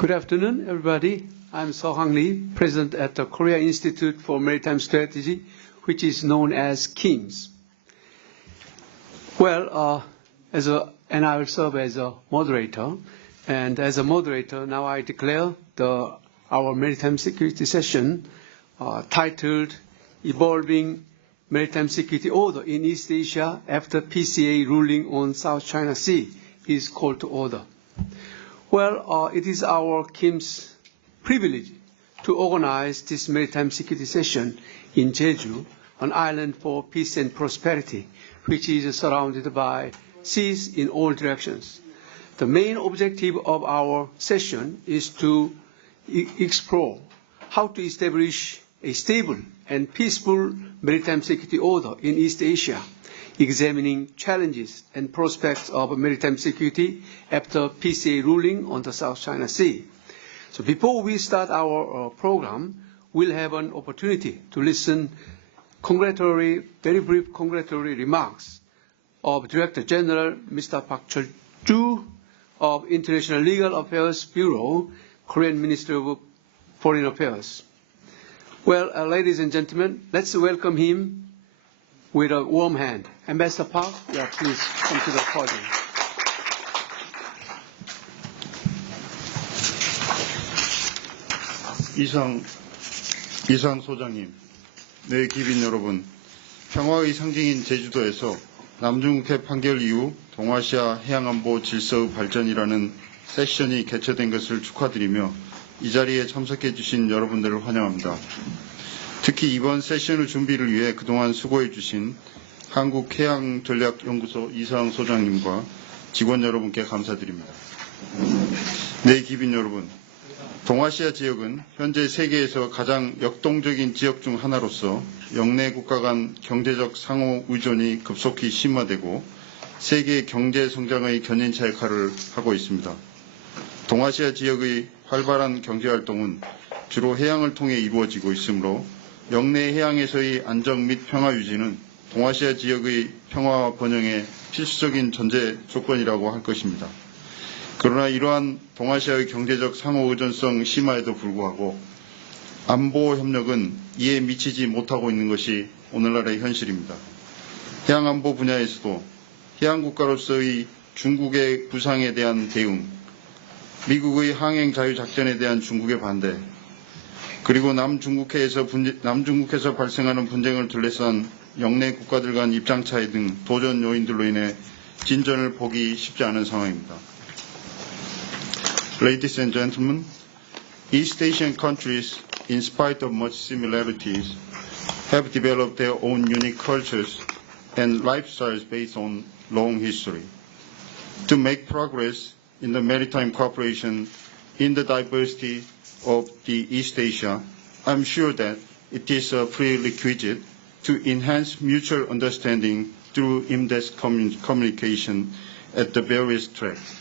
Good afternoon, everybody. I'm So-Hang Lee, President at the Korea Institute for Maritime Strategy, which is known as KIMS. Well, and I will serve as a moderator. And as a moderator, now I declare our maritime security session titled Evolving Maritime Security Order in East Asia after PCA ruling on South China Sea is called to order. Well, it is our KIMS privilege to organize this maritime security session in Jeju, an island for peace and prosperity, which is surrounded by seas in all directions. The main objective of our session is to explore how to establish a stable and peaceful maritime security order in East Asia, examining challenges and prospects of maritime security after PCA ruling on the South China Sea. So before we start our program, we'll have an opportunity to listen very brief congratulatory remarks of Director General Mr. Park Chul-ju of International Legal Affairs Bureau, Korean Ministry of Foreign Affairs. Well, ladies and gentlemen, let's welcome him with a warm hand. Ambassador Park, please come to the podium. 이상 소장님, 네 기빈 여러분, 평화의 상징인 제주도에서 남중국해 판결 이후 동아시아 해양안보 질서의 발전이라는 세션이 개최된 것을 축하드리며 이 자리에 참석해 주신 여러분들을 환영합니다. 특히 이번 세션의 준비를 위해 그동안 수고해 주신 한국해양전략연구소 이상 소장님과 직원 여러분께 감사드립니다. 네 기빈 여러분, 동아시아 지역은 현재 세계에서 가장 역동적인 지역 중 하나로서 영내 국가 간 경제적 상호 의존이 급속히 심화되고 세계 경제 성장의 견인차 역할을 하고 있습니다. 동아시아 지역의 활발한 경제활동은 주로 해양을 통해 이루어지고 있으므로 영내 해양에서의 안정 및 평화 유지는 동아시아 지역의 평화와 번영의 필수적인 전제 조건이라고 할 것입니다. 그러나 이러한 동아시아의 경제적 상호 의존성 심화에도 불구하고 안보 협력은 이에 미치지 못하고 있는 것이 오늘날의 현실입니다. 해양안보 분야에서도 해양국가로서의 중국의 부상에 대한 대응, 미국의 항행 자유작전에 대한 중국의 반대, 그리고 남중국해에서 발생하는 분쟁을 둘러싼 영내 국가들 간 입장차이 등 도전 요인들로 인해 진전을 보기 쉽지 않은 상황입니다. Ladies and gentlemen, East Asian countries, in spite of much similarities, have developed their own unique cultures and lifestyles based on long history. To make progress in the maritime cooperation in the diversity of the East Asia, I'm sure that it is a prerequisite to enhance mutual understanding through in-depth communication at the various tracks.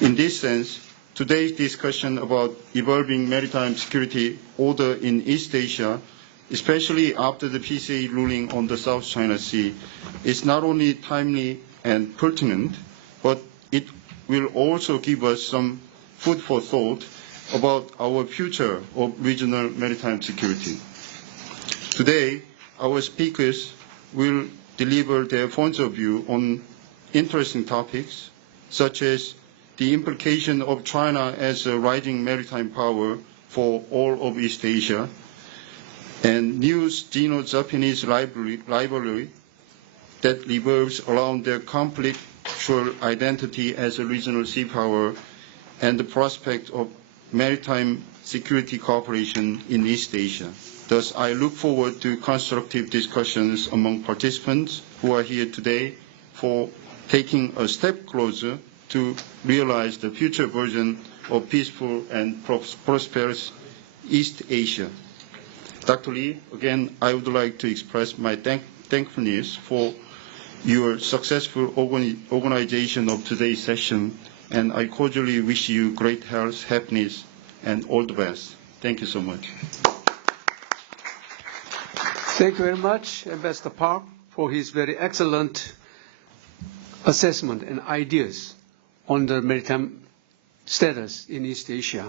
In this sense, today's discussion about evolving maritime security order in East Asia, especially after the PCA ruling on the South China Sea, is not only timely and pertinent, but it will also give us some food for thought about our future of regional maritime security. Today, our speakers will deliver their points of view on interesting topics, such as the implication of China as a rising maritime power for all of East Asia, and new Sino-Japanese rivalry that revolves around their conflictual identity as a regional sea power and the prospect of maritime security cooperation in East Asia. Thus, I look forward to constructive discussions among participants who are here today for taking a step closer to realize the future version of peaceful and prosperous East Asia. Dr. Lee, again, I would like to express my thankfulness for your successful organization of today's session, and I cordially wish you great health, happiness, and all the best. Thank you so much. Thank you very much, Ambassador Park, for his very excellent assessment and ideas on the maritime status in East Asia.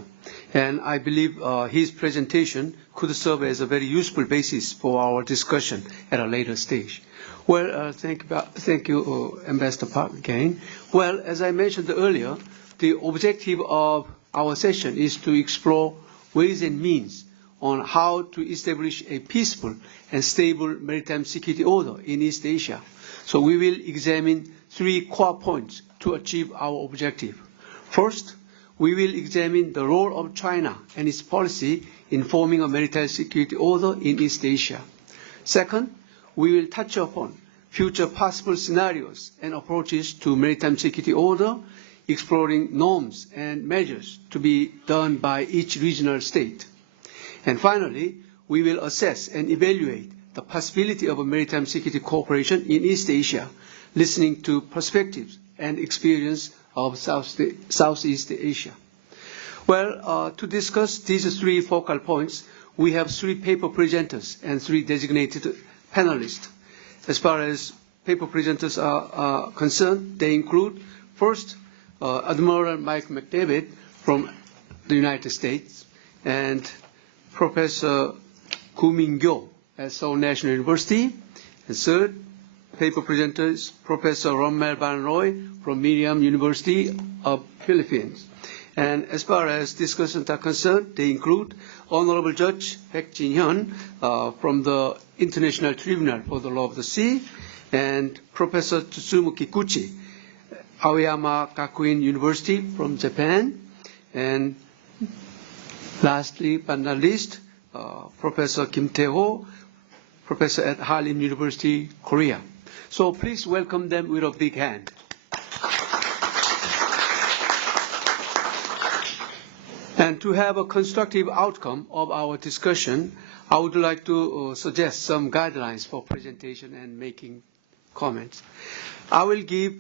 And I believe his presentation could serve as a very useful basis for our discussion at a later stage. Well, thank you, Ambassador Park again. Well, as I mentioned earlier, the objective of our session is to explore ways and means on how to establish a peaceful and stable maritime security order in East Asia. So we will examine 3 core points to achieve our objective. First, we will examine the role of China and its policy in forming a maritime security order in East Asia. Second, we will touch upon future possible scenarios and approaches to maritime security order, exploring norms and measures to be done by each regional state. And finally, we will assess and evaluate the possibility of a maritime security cooperation in East Asia, listening to perspectives and experience of Southeast Asia. Well, to discuss these 3 focal points, we have 3 paper presenters and 3 designated panelists. As far as paper presenters are concerned, they include, first, Admiral Mike McDavid from the United States, and Professor Gu Mingyo at Seoul National University. And third, paper presenter is Professor Rommel Van Roy from Miriam University of Philippines. And as far as discussions are concerned, they include Honorable Judge Baek Jin-hyun from the International Tribunal for the Law of the Sea, and Professor Tsusumu Kikuchi, Aoyama Gakuin University from Japan, and lastly, but not least, Professor Kim Tae-ho, professor at Hallym University, Korea. So please welcome them with a big hand. And to have a constructive outcome of our discussion, I would like to suggest some guidelines for presentation and making comments. I will give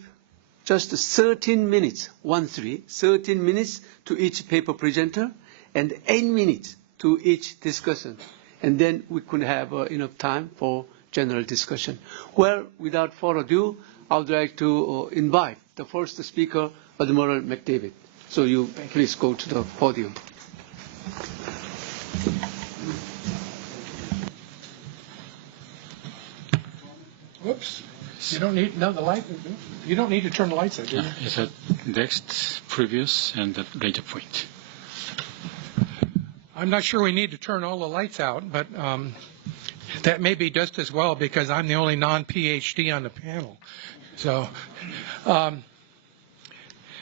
just 13 minutes, 13 minutes to each paper presenter and 8 minutes to each discussant. And then we could have enough time for general discussion. Well, without further ado, I would like to invite the first speaker, Admiral McDavid. So you please go to the podium. Whoops. You don't need the light. You don't need to turn the lights on, do you? It's a next, previous, and the later point. I'm not sure we need to turn all the lights out, but that may be just as well because I'm the only non-PhD on the panel. So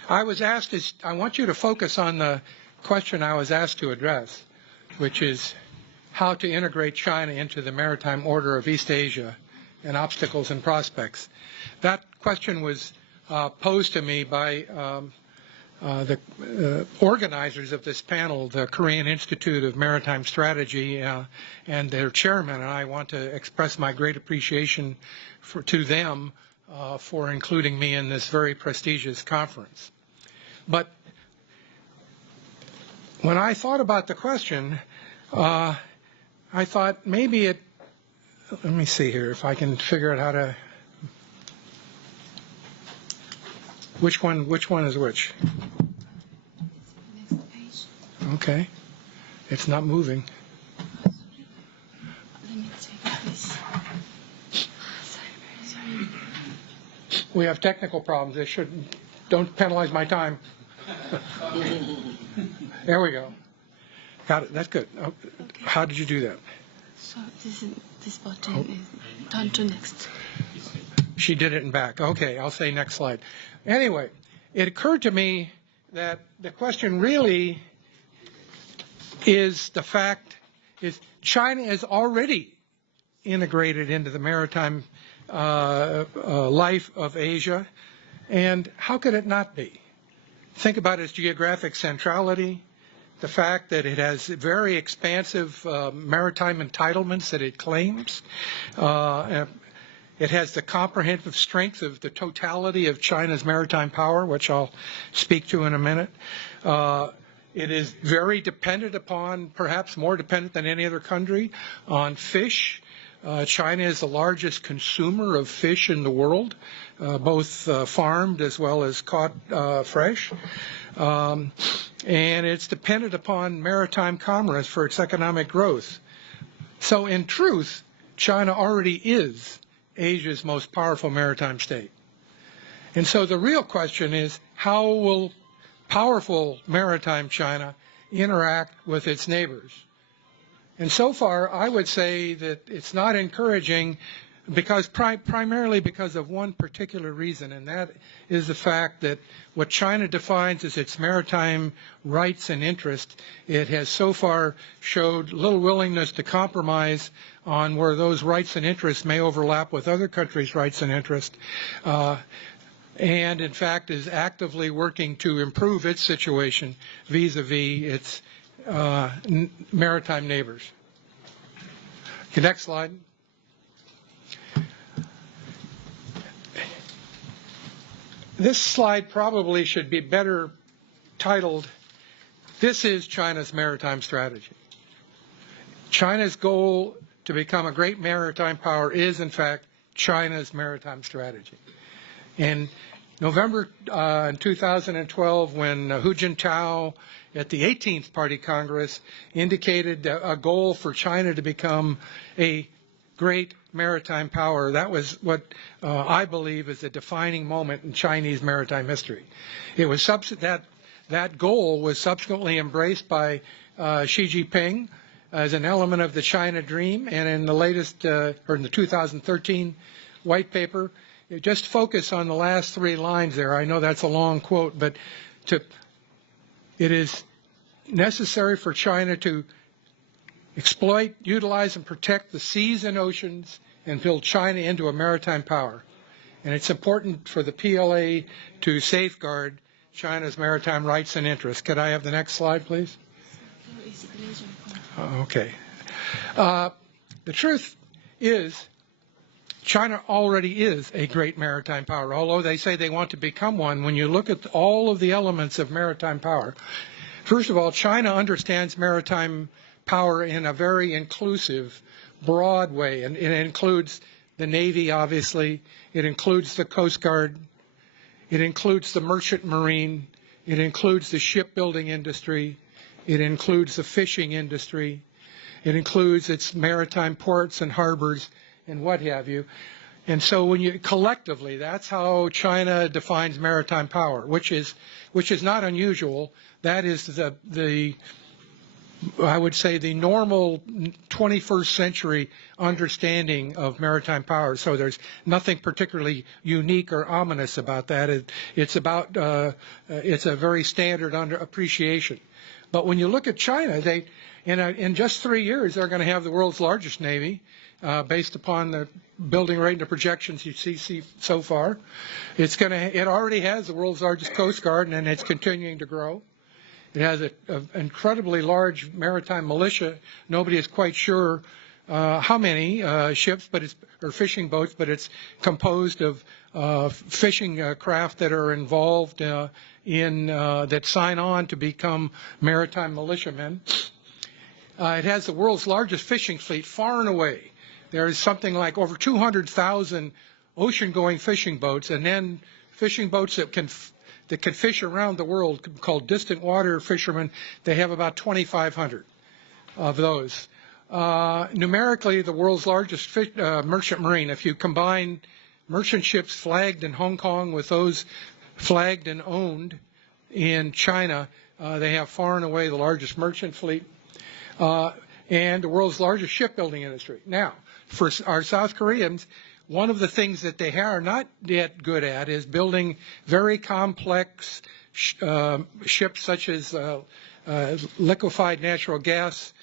I was asked, I want you to focus on the question I was asked to address, which is how to integrate China into the maritime order of East Asia and obstacles and prospects. That question was posed to me by the organizers of this panel, the Korean Institute of Maritime Strategy, and their chairman, and I want to express my great appreciation to them for including me in this very prestigious conference. But when I thought about the question, I thought maybe it, let me see here if I can figure out how to, which one is which? Next page. Okay. It's not moving. Let me check this. Sorry. We have technical problems. They shouldn't. Don't penalize my time. There we go. Got it. That's good. Oh, how did you do that? So this button is turn to next. She did it in back. Okay, I'll say next slide. Anyway, it occurred to me that the question really is the fact is China is already integrated into the maritime life of Asia, and how could it not be? Think about its geographic centrality, the fact that it has very expansive maritime entitlements that it claims. It has the comprehensive strength of the totality of China's maritime power, which I'll speak to in a minute. It is very dependent upon, perhaps more dependent than any other country, on fish, China is the largest consumer of fish in the world, both farmed as well as caught fresh. And it's dependent upon maritime commerce for its economic growth. So in truth, China already is Asia's most powerful maritime state. And so the real question is, how will powerful maritime China interact with its neighbors? And so far, I would say that it's not encouraging because primarily because of one particular reason, and that is the fact that what China defines as its maritime rights and interests, it has so far showed little willingness to compromise on where those rights and interests may overlap with other countries' rights and interests, and in fact is actively working to improve its situation vis-a-vis its maritime neighbors. Okay, next slide. This slide probably should be better titled, "This is China's maritime strategy." China's goal to become a great maritime power is, in fact, China's maritime strategy. In November 2012, when Hu Jintao at the 18th Party Congress indicated a goal for China to become a great maritime power, that was what I believe is a defining moment in Chinese maritime history. It was that goal was subsequently embraced by Xi Jinping as an element of the China Dream, and in the latest, or in the 2013 white paper, just focus on the last three lines there. I know that's a long quote, but it is necessary for China to exploit, utilize, and protect the seas and oceans and build China into a maritime power. And it's important for the PLA to safeguard China's maritime rights and interests. Could I have the next slide, please? Okay. The truth is, China already is a great maritime power, although they say they want to become one. When you look at all of the elements of maritime power, first of all, China understands maritime power in a very inclusive, broad way, and it includes the Navy, obviously. It includes the Coast Guard. It includes the merchant marine. It includes the shipbuilding industry. It includes the fishing industry. It includes its maritime ports and harbors and what have you. And so when you collectively, that's how China defines maritime power, which is not unusual. That is the I would say the normal 21st century understanding of maritime power. So there's nothing particularly unique or ominous about that. It's a very standard appreciation. But when you look at China, they in just 3 years they're going to have the world's largest navy, based upon the building rate and the projections you see so far. It already has the world's largest Coast Guard, and it's continuing to grow. It has an incredibly large maritime militia. Nobody is quite sure how many ships, or fishing boats, but it's composed of fishing craft that are involved that sign on to become maritime militiamen. It has the world's largest fishing fleet, far and away. There is something like over 200,000 ocean-going fishing boats, and then fishing boats that can fish around the world, called distant water fishermen. They have about 2,500 of those. Numerically, the world's largest merchant marine. If you combine merchant ships flagged in Hong Kong with those flagged and owned in China, they have far and away the largest merchant fleet, and the world's largest shipbuilding industry. Now, for our South Koreans, one of the things that they are not yet good at is building very complex ships such as liquefied natural gas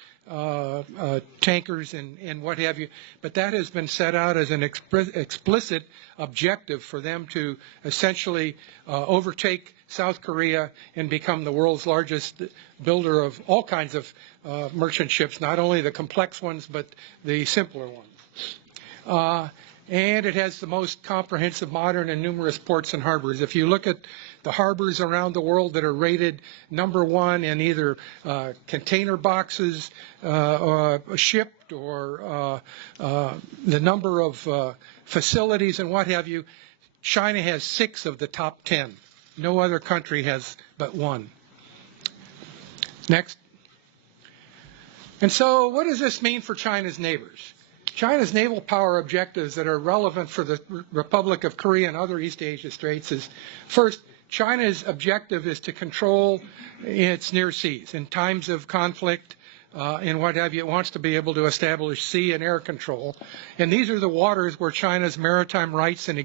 tankers and what have you. But that has been set out as an explicit objective for them to essentially overtake South Korea and become the world's largest builder of all kinds of merchant ships, not only the complex ones, but the simpler ones. and it has the most comprehensive, modern, and numerous ports and harbors. If you look at the harbors around the world that are rated #1 in either container boxes shipped or the number of facilities and what have you, China has 6 of the top 10. No other country has but 1. Next. And so what does this mean for China's neighbors? China's naval power objectives that are relevant for the Republic of Korea and other East Asia states is, first, China's objective is to control its near seas. In times of conflict and what have you, it wants to be able to establish sea and air control. And these are the waters where China's maritime rights and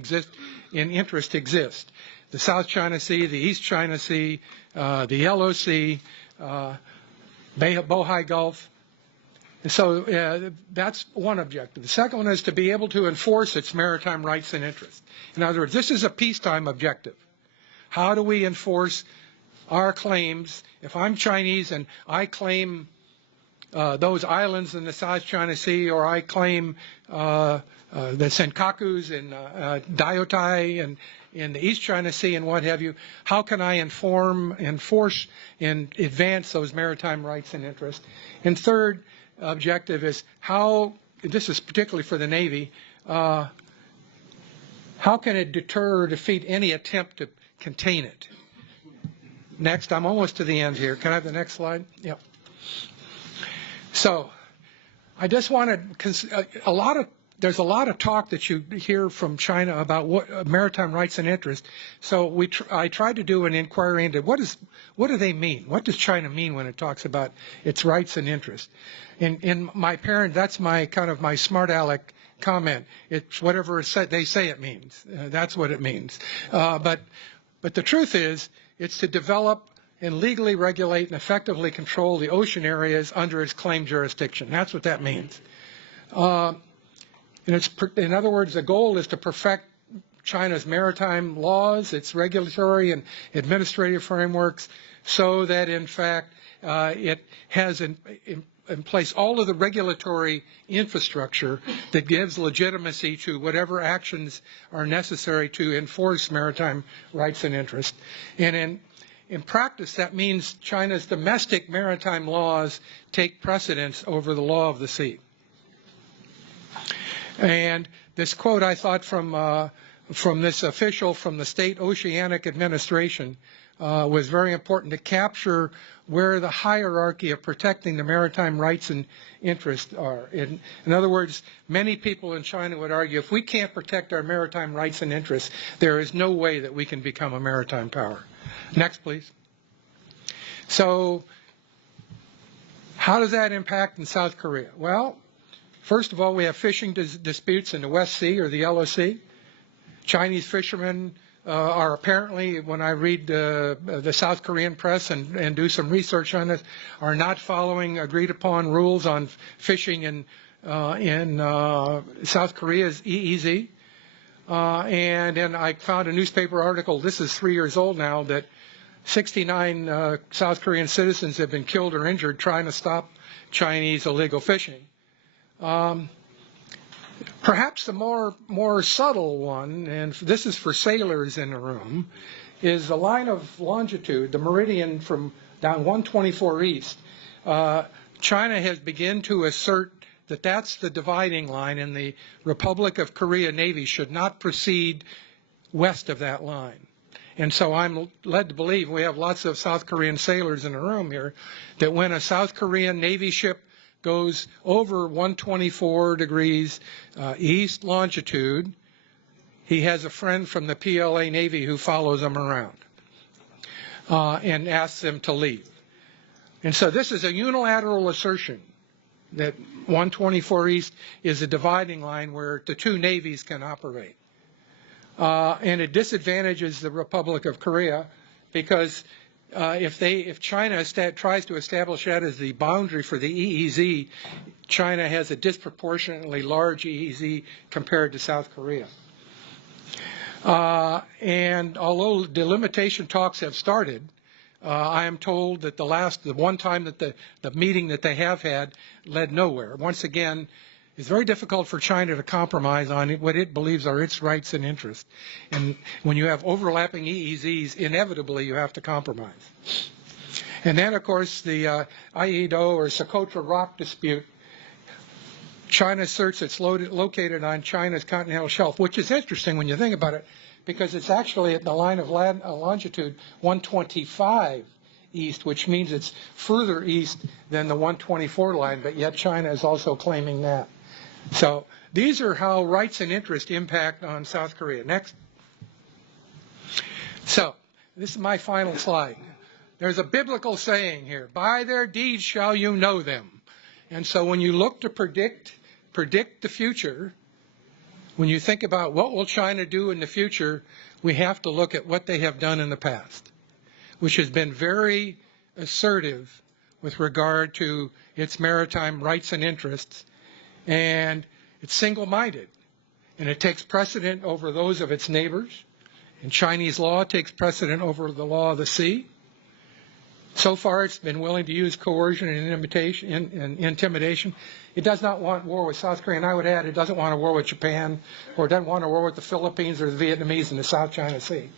interest exist. The South China Sea, the East China Sea, the Yellow Sea, Bohai Gulf. And so that's one objective. The second one is to be able to enforce its maritime rights and interests. In other words, this is a peacetime objective. How do we enforce our claims? If I'm Chinese and I claim those islands in the South China Sea, or I claim the Senkakus and Diaotai and in the East China Sea and what have you, how can I enforce, and advance those maritime rights and interests? And third objective is how, this is particularly for the Navy, how can it deter or defeat any attempt to contain it? Next, I'm almost to the end here. Can I have the next slide? Yep. So, I just want to, there's a lot of talk that you hear from China about what maritime rights and interests. So I tried to do an inquiry into what do they mean? What does China mean when it talks about its rights and interests? In my parent, that's my kind of my smart aleck comment. It's whatever they say it means. That's what it means. But the truth is, it's to develop and legally regulate and effectively control the ocean areas under its claimed jurisdiction. That's what that means. In other words, the goal is to perfect China's maritime laws, its regulatory and administrative frameworks, so that, in fact, it has in place all of the regulatory infrastructure that gives legitimacy to whatever actions are necessary to enforce maritime rights and interests. And in practice, that means China's domestic maritime laws take precedence over the law of the sea. And this quote I thought from this official from the State Oceanic Administration was very important to capture where the hierarchy of protecting the maritime rights and interests are. In other words, many people in China would argue if we can't protect our maritime rights and interests, there is no way that we can become a maritime power. Next, please. So how does that impact in South Korea? Well, first of all, we have fishing disputes in the West Sea or the Yellow Sea. Chinese fishermen are apparently, when I read the South Korean press and do some research on this, are not following agreed upon rules on fishing in South Korea's EEZ. And then I found a newspaper article, this is 3 years old now, that 69 South Korean citizens have been killed or injured trying to stop Chinese illegal fishing. Perhaps the more subtle one, and this is for sailors in the room, is the line of longitude, the meridian from down 124 east. China has begun to assert that that's the dividing line, and the Republic of Korea Navy should not proceed west of that line. And so I'm led to believe, we have lots of South Korean sailors in the room here, that when a South Korean Navy ship goes over 124 degrees east longitude, he has a friend from the PLA Navy who follows him around and asks them to leave. And so this is a unilateral assertion that 124 east is a dividing line where the two navies can operate. And it disadvantages the Republic of Korea because if China tries to establish that as the boundary for the EEZ, China has a disproportionately large EEZ compared to South Korea. And although delimitation talks have started, I am told that the one time that the meeting that they have had led nowhere. Once again, it's very difficult for China to compromise on what it believes are its rights and interests. And when you have overlapping EEZs, inevitably you have to compromise. And then, of course, the Aido or Socotra rock dispute. China asserts it's located on China's continental shelf, which is interesting when you think about it, because it's actually at the line of longitude 125 east, which means it's further east than the 124 line, but yet China is also claiming that. So these are how rights and interest impact on South Korea. Next. So this is my final slide. There's a biblical saying here, by their deeds shall you know them. And so when you look to predict the future, when you think about what will China do in the future, we have to look at what they have done in the past, which has been very assertive with regard to its maritime rights and interests, and it's single-minded, and it takes precedent over those of its neighbors, and Chinese law takes precedent over the law of the sea. So far, it's been willing to use coercion and intimidation. It does not want war with South Korea, and I would add, it doesn't want a war with Japan, or it doesn't want a war with the Philippines or the Vietnamese in the South China Sea.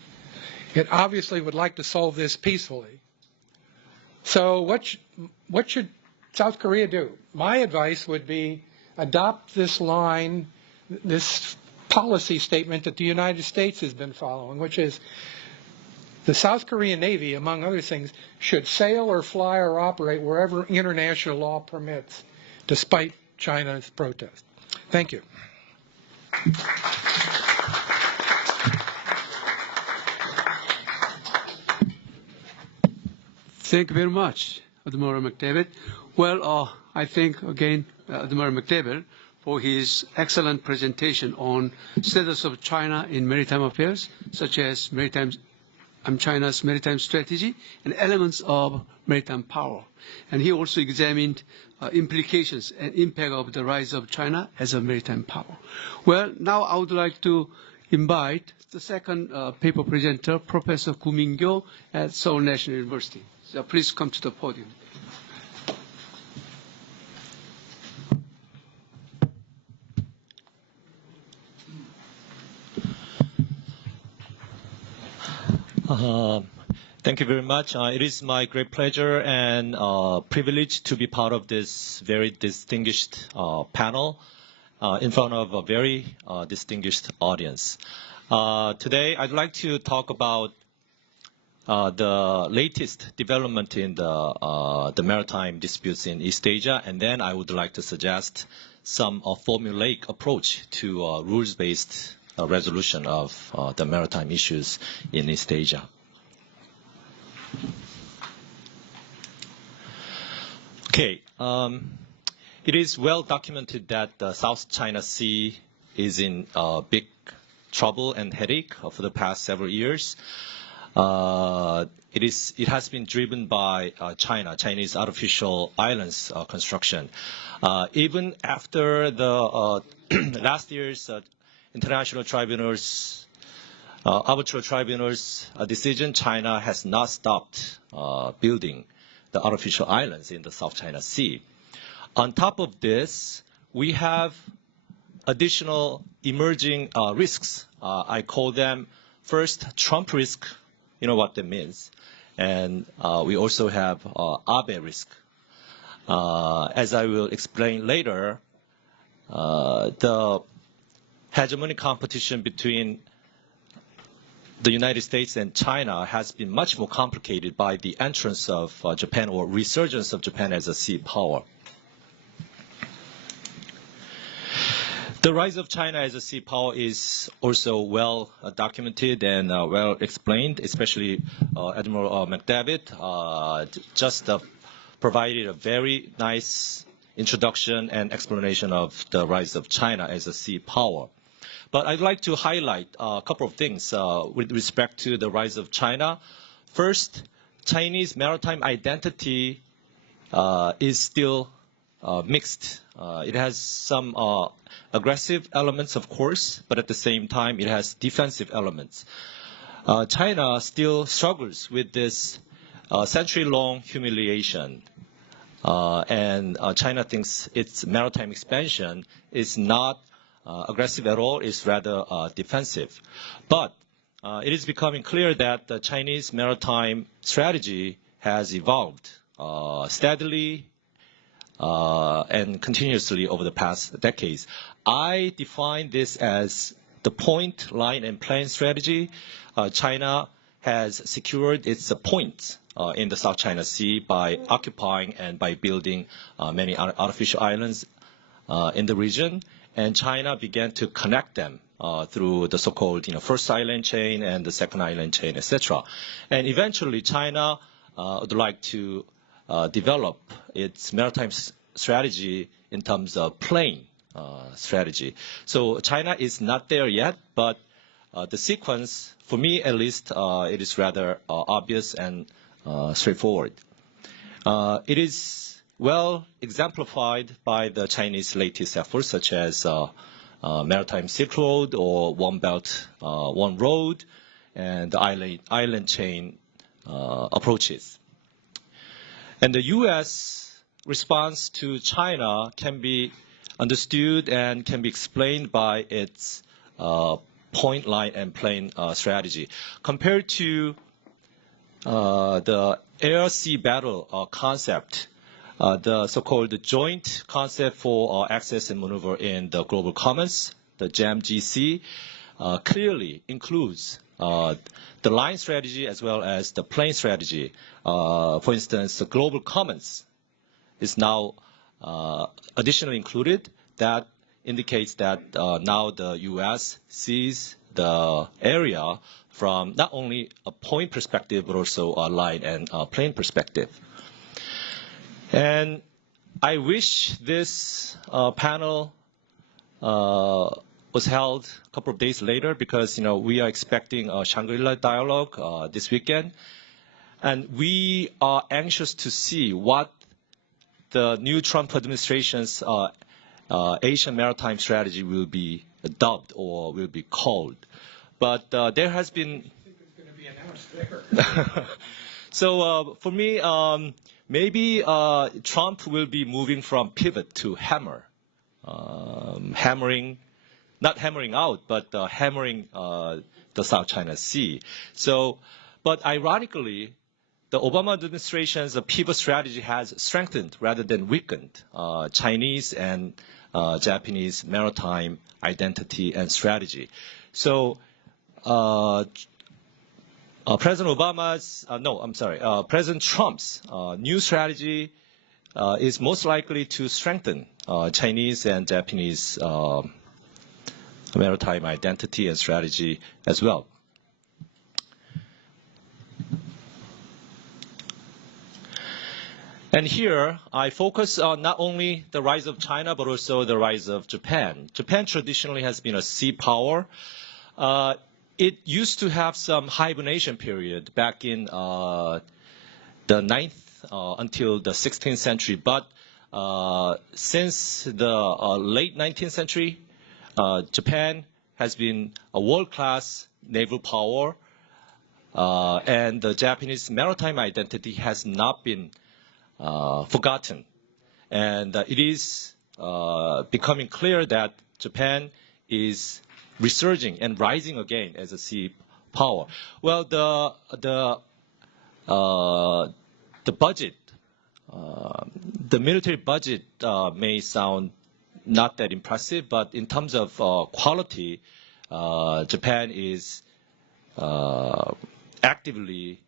It obviously would like to solve this peacefully. So what should South Korea do? My advice would be adopt this line, this policy statement that the United States has been following, which is the South Korean Navy, among other things, should sail or fly or operate wherever international law permits, despite China's protest. Thank you. Thank you very much, Admiral McDavid. Well, I thank again Admiral McDavid for his excellent presentation on status of China in maritime affairs, such as China's maritime strategy and elements of maritime power. And he also examined implications and impact of the rise of China as a maritime power. Well, now I would like to invite the second paper presenter, Professor Gu Mingyo at Seoul National University. So please come to the podium. Thank you very much. It is my great pleasure and privilege to be part of this very distinguished panel in front of a very distinguished audience. Today, I'd like to talk about the latest development in the maritime disputes in East Asia, and then I would like to suggest some formulaic approach to rules-based resolution of the maritime issues in East Asia. Okay, it is well documented that the South China Sea is in big trouble and headache for the past several years. It has been driven by Chinese artificial islands construction. Even after the last year's international tribunals, arbitral tribunals decision, China has not stopped building the artificial islands in the South China Sea. On top of this, we have additional emerging risks. I call them first Trump risk. You know what that means. And we also have Abe risk. As I will explain later, the hegemonic competition between the United States and China has been much more complicated by the entrance of Japan or resurgence of Japan as a sea power. The rise of China as a sea power is also well documented and well explained, especially Admiral McDavid just provided a very nice introduction and explanation of the rise of China as a sea power. But I'd like to highlight a couple of things with respect to the rise of China. First, Chinese maritime identity is still mixed. It has some aggressive elements, of course, but at the same time, it has defensive elements. China still struggles with this century-long humiliation. and China thinks its maritime expansion is not aggressive at all, it's rather defensive. But it is becoming clear that the Chinese maritime strategy has evolved steadily and continuously over the past decades. I define this as the point, line, and plain strategy. China has secured its points in the South China Sea by occupying and by building many artificial islands in the region, and China began to connect them through the so-called first island chain and the second island chain, etc. And eventually, China would like to develop its maritime strategy in terms of plain strategy. So China is not there yet, but the sequence, for me at least, it is rather obvious and straightforward. It is well exemplified by the Chinese latest efforts, such as Maritime Silk Road or One Belt, One Road, and the island chain approaches. And the U.S. response to China can be understood and can be explained by its point, line, and plain strategy. Compared to the air-sea battle concept, the so-called joint concept for access and maneuver in the global commons, the JAM-GC, clearly includes the line strategy as well as the plain strategy. For instance, the global commons is now additionally included. That indicates that now the U.S. sees the area from not only a point perspective, but also a line and plain perspective. And I wish this panel was held a couple of days later, because we are expecting a Shangri-La dialogue this weekend, and we are anxious to see what the new Trump administration's Asian maritime strategy will be dubbed or will be called. But there has been. I think it's going to be announced there. So for me, maybe Trump will be moving from pivot to hammer, hammering, not hammering out, but hammering the South China Sea. So, but ironically, the Obama administration's pivot strategy has strengthened rather than weakened Chinese and Japanese maritime identity and strategy. So, President Trump's new strategy is most likely to strengthen Chinese and Japanese maritime identity and strategy as well. And here, I focus on not only the rise of China, but also the rise of Japan. Japan traditionally has been a sea power. It used to have some hibernation period back in the 9th until the 16th century. But since the late 19th century, Japan has been a world-class naval power, and the Japanese maritime identity has not been forgotten. And it is becoming clear that Japan is resurging and rising again as a sea power. Well, the budget, the military budget may sound not that impressive, but in terms of quality, Japan is actively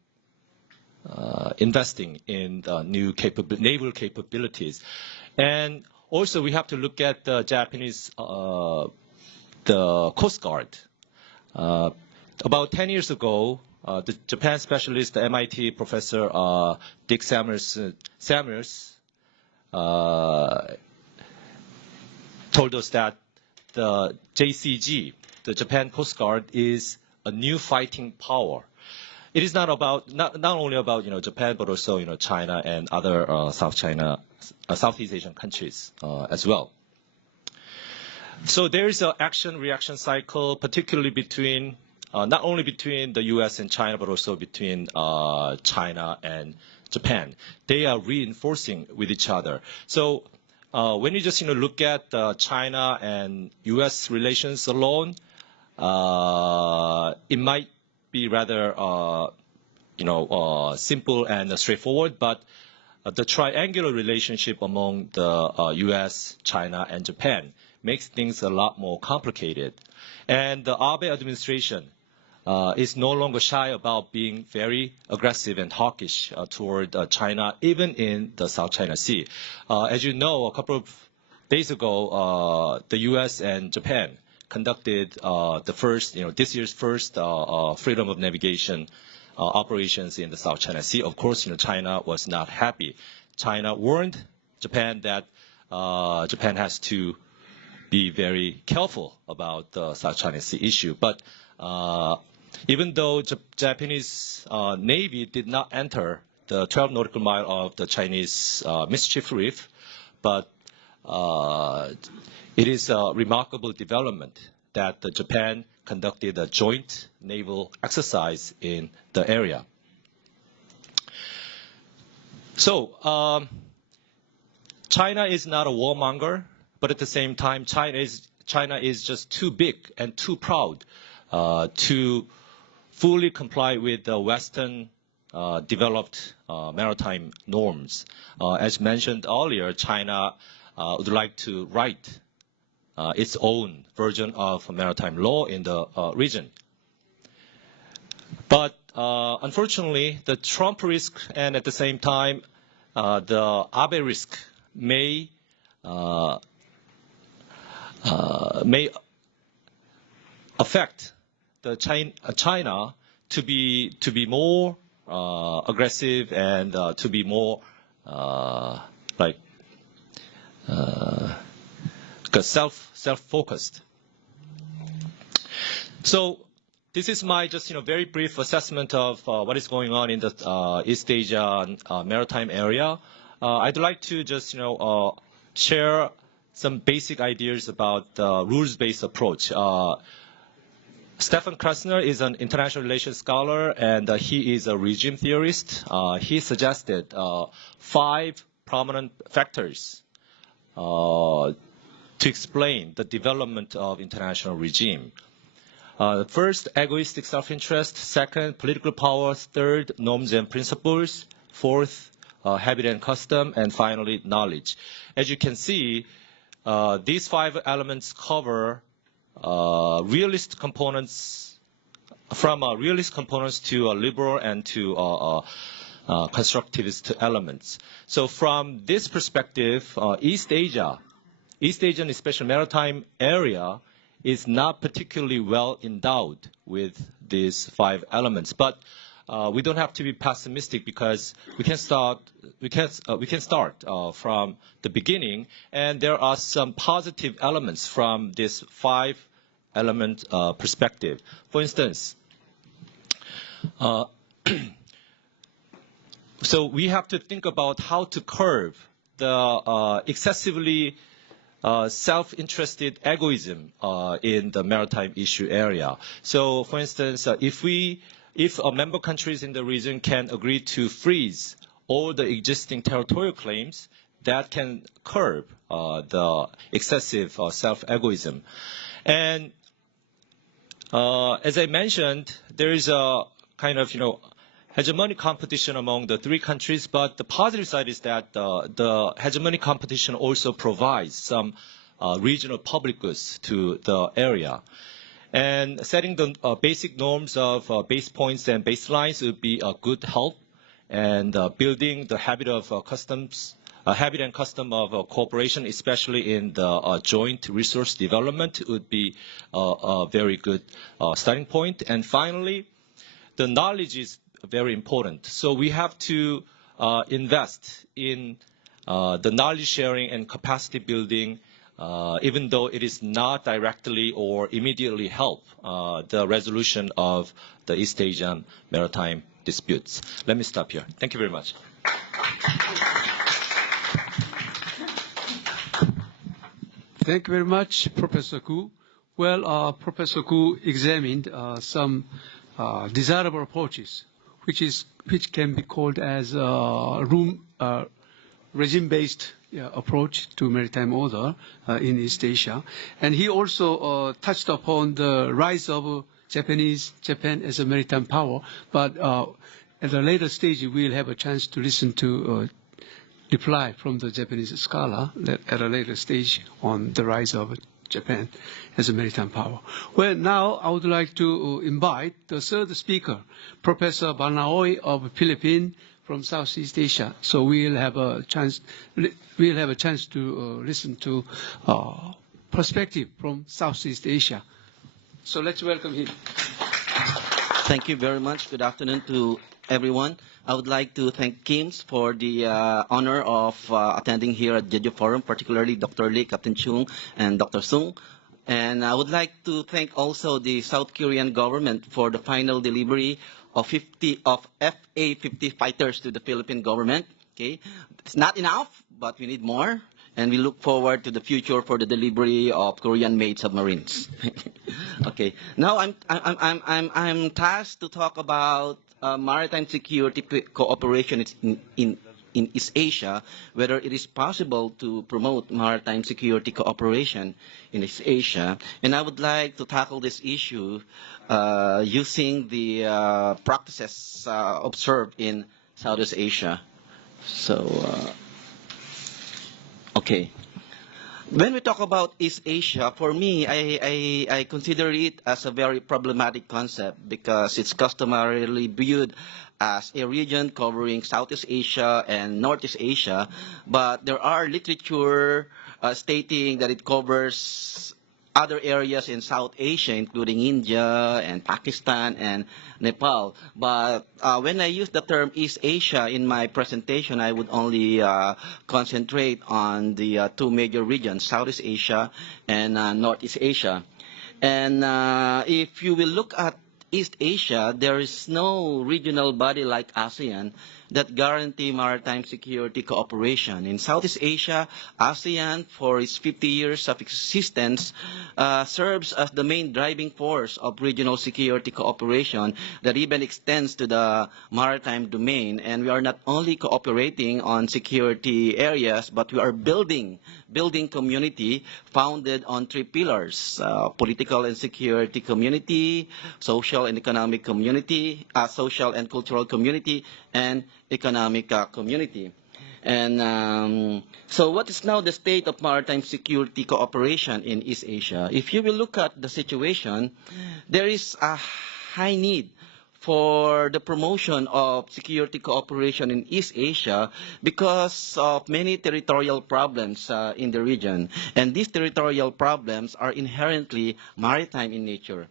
investing in new naval capabilities. And also we have to look at the Japanese the Coast Guard. About 10 years ago, the Japan specialist, the MIT professor Dick Sammers told us that the JCG, the Japan Coast Guard, is a new fighting power. It is not only about Japan, but also China and other Southeast Asian countries as well. So there is an action-reaction cycle, particularly between not only between the U.S. and China, but also between China and Japan. They are reinforcing with each other. So when you just look at China and U.S. relations alone, it might be rather simple and straightforward, but the triangular relationship among the U.S., China, and Japan makes things a lot more complicated. And the Abe administration is no longer shy about being very aggressive and hawkish toward China, even in the South China Sea. As you know, a couple of days ago, the U.S. and Japan conducted the first, this year's first freedom of navigation operations in the South China Sea. Of course, China was not happy. China warned Japan that Japan has to be very careful about the South China Sea issue. But even though Japanese Navy did not enter the 12 nautical mile of the Chinese Mischief Reef, but it is a remarkable development that Japan conducted a joint naval exercise in the area. So China is not a warmonger, but at the same time, China is just too big and too proud to fully comply with the Western developed maritime norms. As mentioned earlier, China would like to write its own version of maritime law in the region. But unfortunately, the Trump risk and at the same time the Abe risk may affect the China to be more aggressive and to be more self-focused. So this is my just very brief assessment of what is going on in the East Asia maritime area. I'd like to just share some basic ideas about the rules-based approach. Stefan Krasner is an international relations scholar, and he is a regime theorist. He suggested 5 prominent factors to explain the development of international regime. First, egoistic self-interest. Second, political power. Third, norms and principles. Fourth, habit and custom. And finally, knowledge. As you can see, these 5 elements cover realist components, from realist components to liberal and to constructivist elements. So from this perspective, East Asian, especially maritime area, is not particularly well endowed with these 5 elements. But we don't have to be pessimistic, because we can start from the beginning, and there are some positive elements from this 5-element perspective. For instance, so we have to think about how to curb the excessively self-interested egoism in the maritime issue area. So, for instance, if member countries in the region can agree to freeze all the existing territorial claims, that can curb the excessive self-egoism. And as I mentioned, there is a kind of hegemonic competition among the 3 countries, but the positive side is that the hegemonic competition also provides some regional public goods to the area. And setting the basic norms of base points and baselines would be a good help, and building the habit and custom of cooperation, especially in the joint resource development, would be a very good starting point. And finally, the knowledge is very important. So we have to invest in the knowledge sharing and capacity building, even though it is not directly or immediately help the resolution of the East Asian maritime disputes. Let me stop here. Thank you very much. Thank you very much, Professor Gu. Well, Professor Gu examined some desirable approaches which can be called as a regime-based approach to maritime order in East Asia. And he also touched upon the rise of Japan as a maritime power, but at a later stage we'll have a chance to listen to reply from the Japanese scholar at a later stage on the rise of Japan as a maritime power. Well, now I would like to invite the third speaker, Professor Banaoy of Philippines from Southeast Asia. So we'll have a chance to listen to perspective from Southeast Asia. So let's welcome him. Thank you very much. Good afternoon to everyone. I would like to thank Kim's for the honor of attending here at Jeju Forum, particularly Dr. Lee, Captain Chung, and Dr. Sung. And I would like to thank also the South Korean government for the final delivery of FA-50 fighters to the Philippine government. Okay, it's not enough, but we need more, and we look forward to the future for the delivery of Korean-made submarines. Okay, now I'm tasked to talk about maritime security cooperation in East Asia, whether it is possible to promote maritime security cooperation in East Asia. And I would like to tackle this issue using the practices observed in Southeast Asia. So, okay. When we talk about East Asia, for me, I consider it as a very problematic concept because it's customarily viewed as a region covering Southeast Asia and Northeast Asia, but there are literature stating that it covers other areas in South Asia, including India and Pakistan and Nepal. But when I use the term East Asia in my presentation, I would only concentrate on the two major regions, Southeast Asia and Northeast Asia. And if you will look at East Asia, there is no regional body like ASEAN that guarantee maritime security cooperation. In Southeast Asia, ASEAN, for its 50 years of existence, serves as the main driving force of regional security cooperation that even extends to the maritime domain. And we are not only cooperating on security areas, but we are building community founded on three pillars: political and security community, social and economic community, social and cultural community, and economic community. And so what is now the state of maritime security cooperation in East Asia? If you will look at the situation, there is a high need for the promotion of security cooperation in East Asia because of many territorial problems in the region. And these territorial problems are inherently maritime in nature.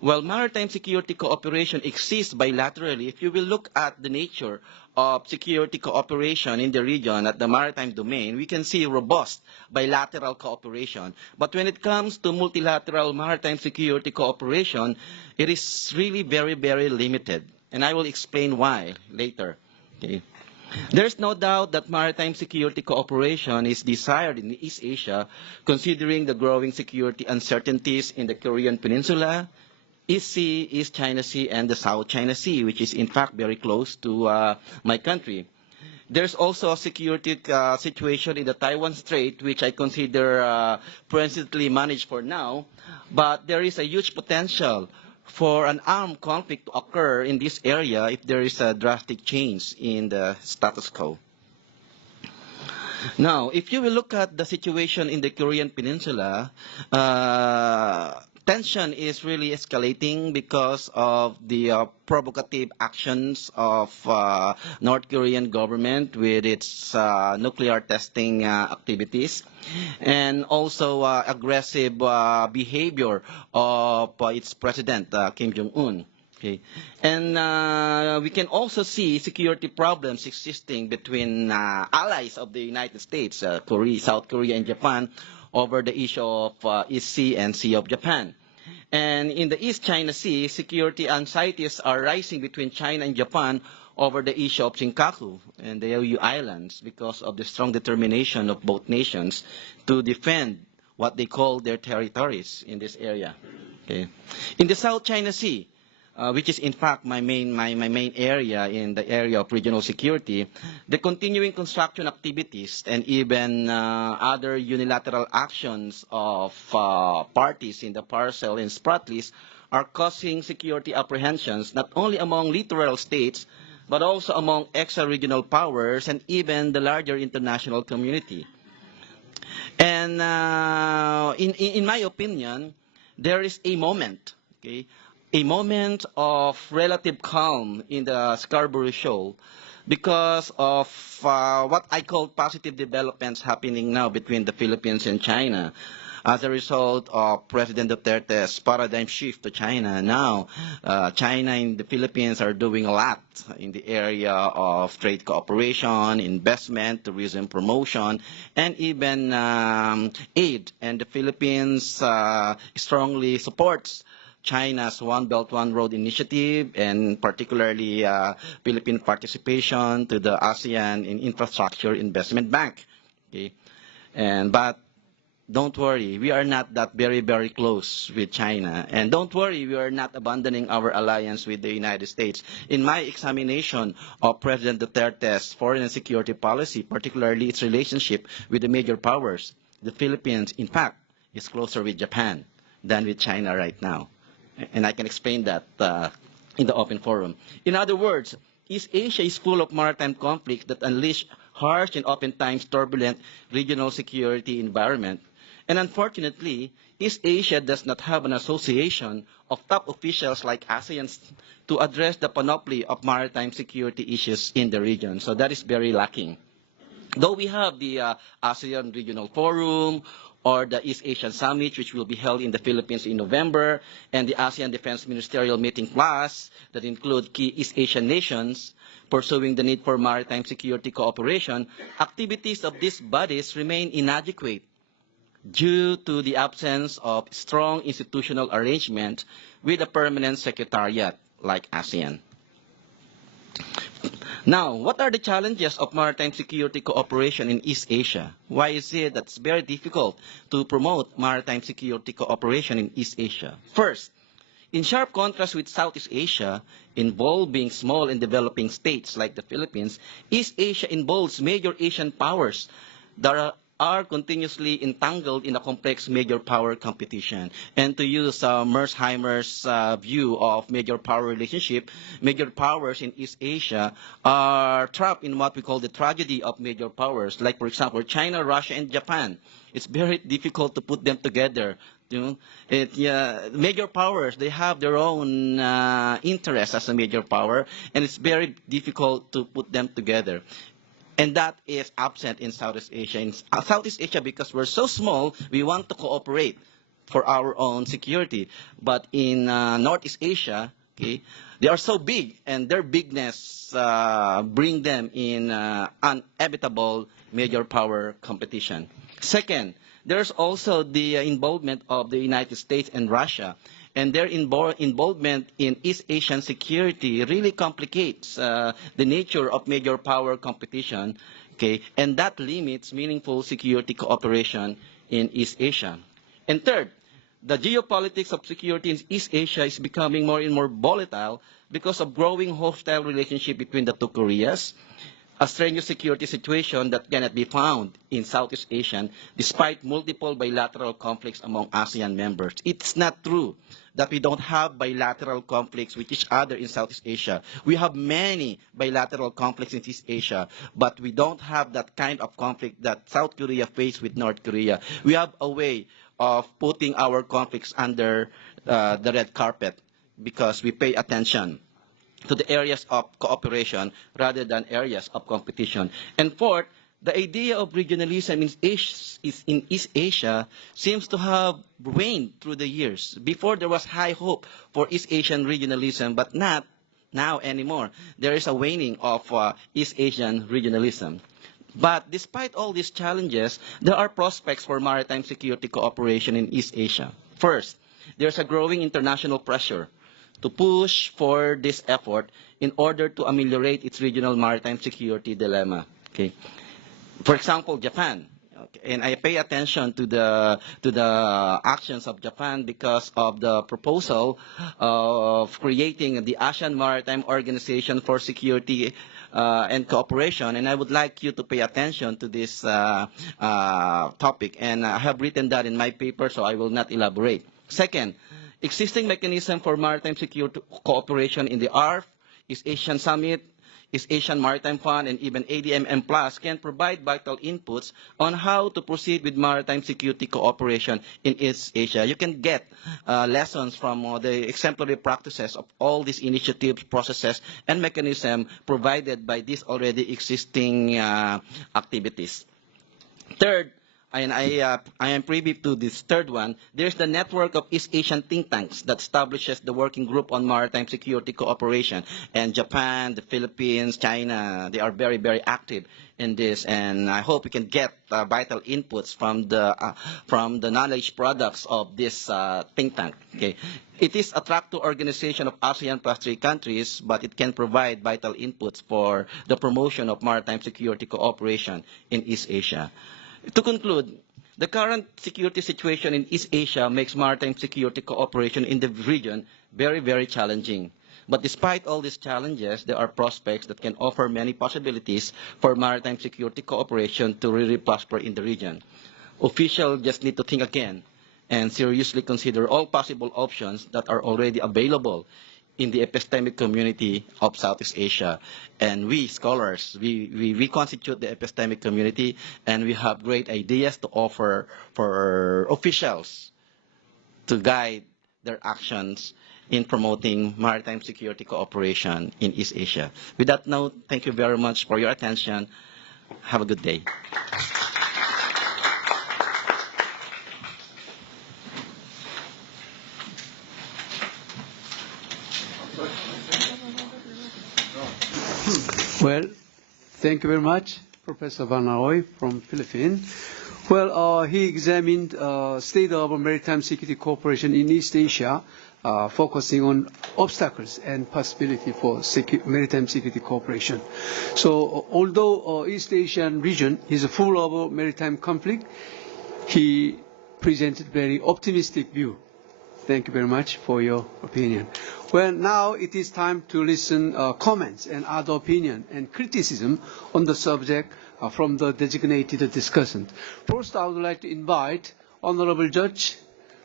While maritime security cooperation exists bilaterally, if you will look at the nature of security cooperation in the region at the maritime domain, we can see robust bilateral cooperation. But when it comes to multilateral maritime security cooperation, it is really very, very limited. And I will explain why later. Okay. There's no doubt that maritime security cooperation is desired in East Asia, considering the growing security uncertainties in the Korean Peninsula, East Sea, East China Sea, and the South China Sea, which is in fact very close to my country. There's also a security situation in the Taiwan Strait, which I consider presently managed for now, but there is a huge potential for an armed conflict to occur in this area if there is a drastic change in the status quo. Now, if you will look at the situation in the Korean Peninsula, tension is really escalating because of the provocative actions of North Korean government with its nuclear testing activities, and also aggressive behavior of its president, Kim Jong-un. Okay. And we can also see security problems existing between allies of the United States, South Korea and Japan, over the issue of East Sea and Sea of Japan. And in the East China Sea, security anxieties are rising between China and Japan over the issue of Senkaku and the Jeju Islands because of the strong determination of both nations to defend what they call their territories in this area. Okay. In the South China Sea, which is in fact my main area in the area of regional security, the continuing construction activities and even other unilateral actions of parties in the parcel and Spratlys are causing security apprehensions not only among littoral states, but also among extra-regional powers and even the larger international community. And in my opinion, there is a moment, okay, a moment of relative calm in the Scarborough Shoal because of what I call positive developments happening now between the Philippines and China. As a result of President Duterte's paradigm shift to China, now China and the Philippines are doing a lot in the area of trade cooperation, investment, tourism promotion, and even aid. And the Philippines strongly supports China's One Belt, One Road initiative, and particularly Philippine participation to the ASEAN in Infrastructure Investment Bank. Okay? But don't worry, we are not that very, very close with China. And don't worry, we are not abandoning our alliance with the United States. In my examination of President Duterte's foreign and security policy, particularly its relationship with the major powers, the Philippines, in fact, is closer with Japan than with China right now. And I can explain that in the open forum. In other words, East Asia is full of maritime conflicts that unleash harsh and oftentimes turbulent regional security environment. And unfortunately, East Asia does not have an association of top officials like ASEAN to address the panoply of maritime security issues in the region. So that is very lacking. Though we have the ASEAN Regional Forum or the East Asian Summit, which will be held in the Philippines in November, and the ASEAN Defense Ministerial Meeting Plus that include key East Asian nations pursuing the need for maritime security cooperation, activities of these bodies remain inadequate due to the absence of strong institutional arrangement with a permanent secretariat like ASEAN. Now, what are the challenges of maritime security cooperation in East Asia? Why is it that it's very difficult to promote maritime security cooperation in East Asia? First, in sharp contrast with Southeast Asia, involving small and developing states like the Philippines, East Asia involves major Asian powers that are continuously entangled in a complex major power competition. And to use Mersheimer's view of major power relationship, major powers in East Asia are trapped in what we call the tragedy of major powers. Like, for example, China, Russia, and Japan. It's very difficult to put them together. You know, major powers, they have their own interests as a major power, and it's very difficult to put them together. And that is absent in Southeast Asia. In Southeast Asia, because we're so small, we want to cooperate for our own security. But in Northeast Asia, okay, they are so big, and their bigness bring them in inevitable major power competition. Second, there's also the involvement of the United States and Russia. And their involvement in East Asian security really complicates the nature of major power competition, okay, and that limits meaningful security cooperation in East Asia. And third, the geopolitics of security in East Asia is becoming more and more volatile because of growing hostile relationship between the two Koreas, a strenuous security situation that cannot be found in Southeast Asia despite multiple bilateral conflicts among ASEAN members. It's not true that we don't have bilateral conflicts with each other in Southeast Asia. We have many bilateral conflicts in East Asia, but we don't have that kind of conflict that South Korea faced with North Korea. We have a way of putting our conflicts under the red carpet because we pay attention to the areas of cooperation rather than areas of competition. And fourth, the idea of regionalism in East Asia seems to have waned through the years. Before, there was high hope for East Asian regionalism, but not now anymore. There is a waning of East Asian regionalism. But despite all these challenges, there are prospects for maritime security cooperation in East Asia. First, there's a growing international pressure to push for this effort in order to ameliorate its regional maritime security dilemma. Okay. For example, Japan Okay, and I pay attention to the actions of Japan because of the proposal of creating the Asian Maritime Organization for Security and Cooperation, and I would like you to pay attention to this topic. And I have written that in my paper, so I will not elaborate. Second, existing mechanism for maritime security cooperation in the ARF, East Asian Summit, East Asian Maritime Fund, and even ADMM Plus can provide vital inputs on how to proceed with maritime security cooperation in East Asia. You can get lessons from the exemplary practices of all these initiatives, processes, and mechanisms provided by these already existing activities. Third, and I am privy to this third one, there's the network of East Asian think tanks that establishes the working group on maritime security cooperation. And Japan, the Philippines, China, they are very, very active in this. And I hope we can get vital inputs from the knowledge products of this think tank. Okay. It is a track to organization of ASEAN plus 3 countries, but it can provide vital inputs for the promotion of maritime security cooperation in East Asia. To conclude, the current security situation in East Asia makes maritime security cooperation in the region very, very challenging. But despite all these challenges, there are prospects that can offer many possibilities for maritime security cooperation to really prosper in the region. Officials just need to think again and seriously consider all possible options that are already available in the epistemic community of Southeast Asia. And we scholars, we constitute the epistemic community, and we have great ideas to offer for officials to guide their actions in promoting maritime security cooperation in East Asia. With that note, thank you very much for your attention. Have a good day. Well, thank you very much, Professor Van Roy from Philippines. Well, he examined state of maritime security cooperation in East Asia, focusing on obstacles and possibility for maritime security cooperation. So, although East Asian region is full of maritime conflict, he presented very optimistic view. Thank you very much for your opinion. Well, now it is time to listen comments and other opinion and criticism on the subject from the designated discussant. First, I would like to invite Honorable Judge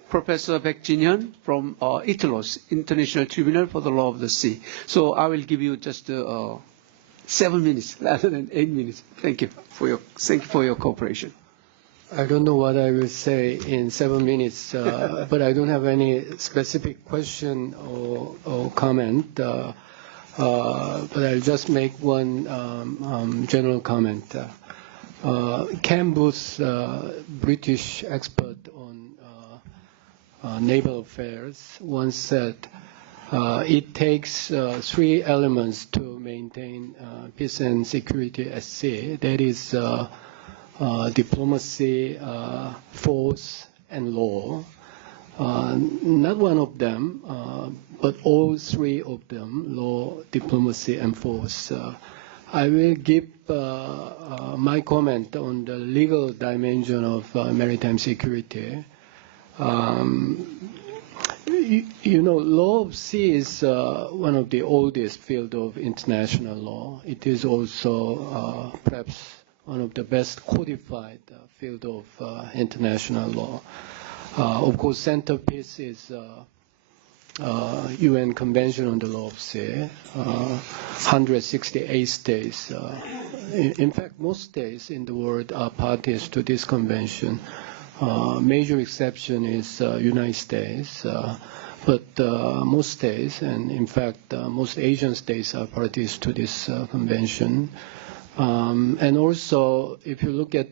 Professor Baek Jin-hyun from ITLOS, International Tribunal for the Law of the Sea. So I will give you just 7 minutes rather than 8 minutes. Thank you for your cooperation. I don't know what I will say in 7 minutes, but I don't have any specific question or comment. But I'll just make one general comment. Ken Booth, British expert on naval affairs, once said, it takes 3 elements to maintain peace and security at sea. That is diplomacy, force, and law. Not one of them, but all 3 of them, law, diplomacy, and force. I will give my comment on the legal dimension of maritime security. You know, law of sea is one of the oldest field of international law. It is also perhaps one of the best codified field of international law. Of course, centerpiece is UN Convention on the Law of Sea, 168 states. In fact, most states in the world are parties to this convention. Major exception is United States, but most states, and in fact, most Asian states are parties to this convention. And also, if you look at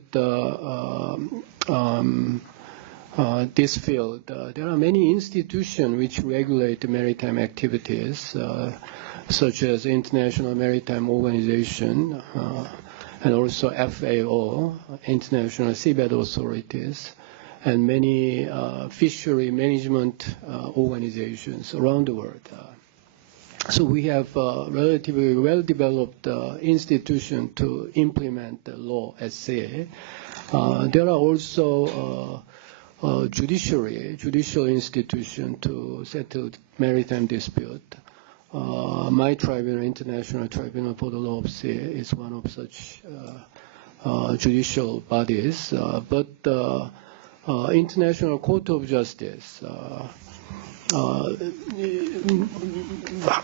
this field, there are many institutions which regulate maritime activities, such as International Maritime Organization, and also FAO, International Seabed Authorities, and many fishery management organizations around the world. So we have a relatively well-developed institution to implement the law at sea. There are also judicial institution to settle maritime dispute. My tribunal, International Tribunal for the Law of Sea, is one of such judicial bodies. But International Court of Justice,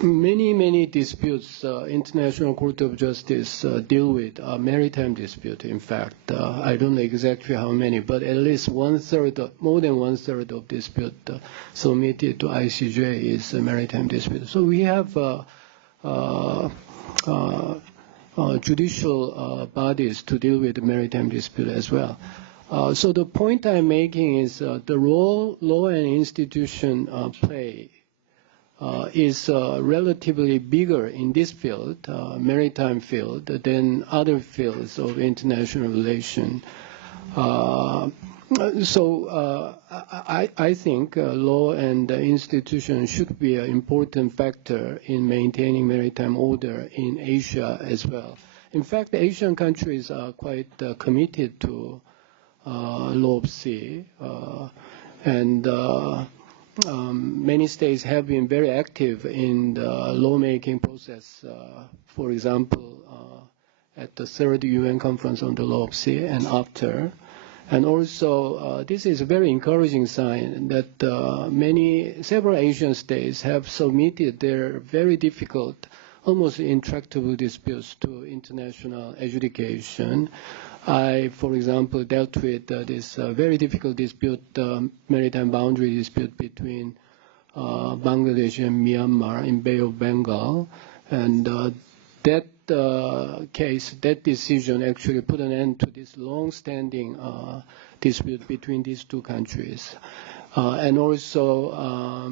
many disputes International Court of Justice deal with are maritime dispute. In fact, I don't know exactly how many, but at least more than one third of dispute submitted to ICJ is a maritime dispute. So we have judicial bodies to deal with the maritime dispute as well. So the point I'm making is the role law and institution play is relatively bigger in this field, maritime field, than other fields of international relation. So I think law and institution should be an important factor in maintaining maritime order in Asia as well. In fact, Asian countries are quite committed to law of sea, and many states have been very active in the lawmaking process. For example, at the third UN Conference on the Law of Sea and after. And also, this is a very encouraging sign that several Asian states have submitted their very difficult, almost intractable disputes to international adjudication. I, for example, dealt with this very difficult dispute, maritime boundary dispute between Bangladesh and Myanmar in Bay of Bengal. And that case, that decision actually put an end to this long-standing dispute between these two countries. And also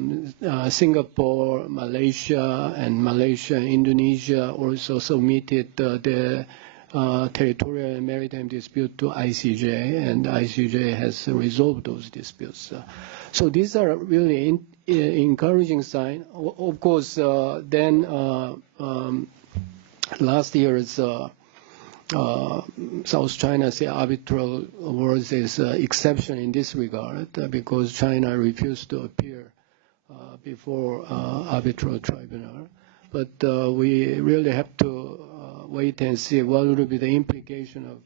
Singapore, Malaysia, and Indonesia also submitted their territorial and maritime dispute to ICJ, and ICJ has resolved those disputes. So these are really encouraging signs. Of course, then last year's South China Sea arbitral awards is an exception in this regard because China refused to appear before arbitral tribunal. But we really have to wait and see what will be the implication of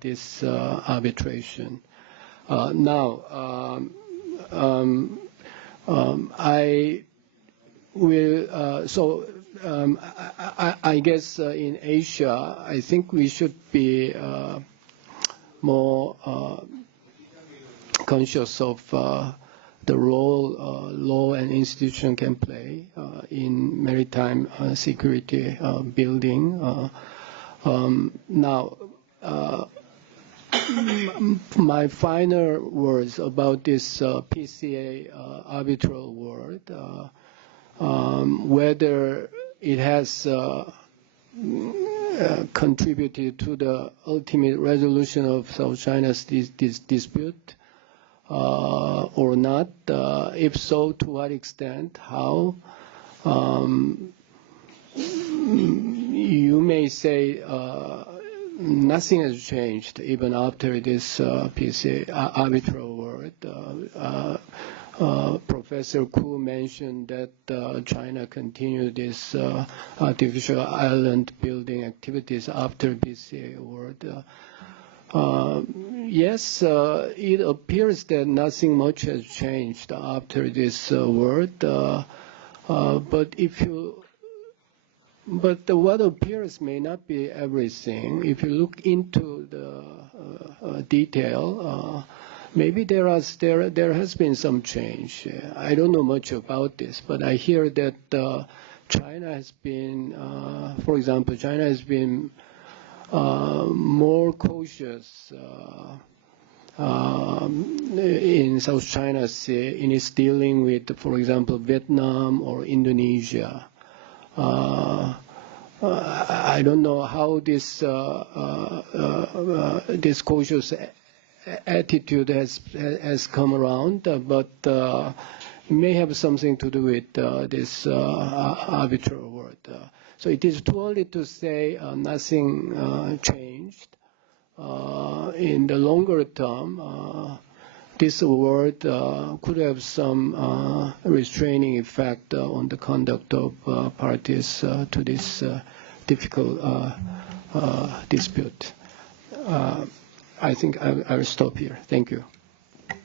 this arbitration. Now, I will. I guess in Asia, I think we should be more conscious of the role law and institution can play in maritime security building. Now, my final words about this PCA arbitral award, whether it has contributed to the ultimate resolution of South China's dispute or not. If so, to what extent, how? You may say nothing has changed even after this PCA arbitral award. Professor Koo mentioned that China continued its artificial island building activities after PCA award. Yes, it appears that nothing much has changed after this award. But what appears may not be everything. If you look into the detail, maybe there has been some change. I don't know much about this, but I hear that China has been, for example, China has been more cautious in South China Sea in its dealing with, for example, Vietnam or Indonesia. I don't know how this cautious attitude has come around, but it may have something to do with this arbitral award. So it is too early to say nothing changed. In the longer term, this award could have some restraining effect on the conduct of parties to this difficult dispute. I think I will stop here. Thank you.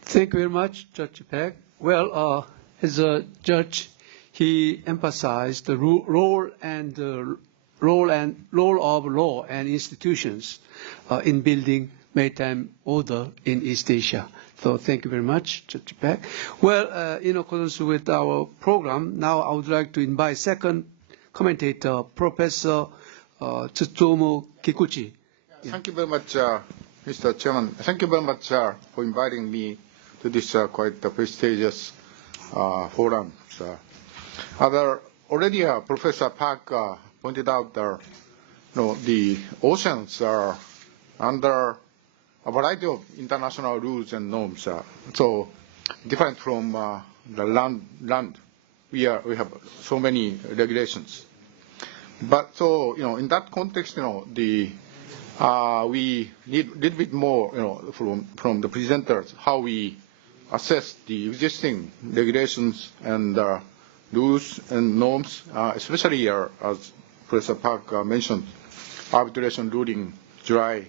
Thank you very much, Judge Peck. Well, as a judge, he emphasized the role of law and institutions in building maritime order in East Asia. So thank you very much, Judge Peck. Well, in accordance with our program, now I would like to invite second commentator, Professor Tsutomu Kikuchi. Thank you very much, Mr. Chairman. Thank you very much for inviting me to this quite prestigious forum. Already Professor Park pointed out the oceans are under a variety of international rules and norms. So different from the land, we have so many regulations. But so in that context, we need a little bit more, from the presenters, how we assess the existing regulations and rules and norms, especially as Professor Park mentioned, arbitration ruling July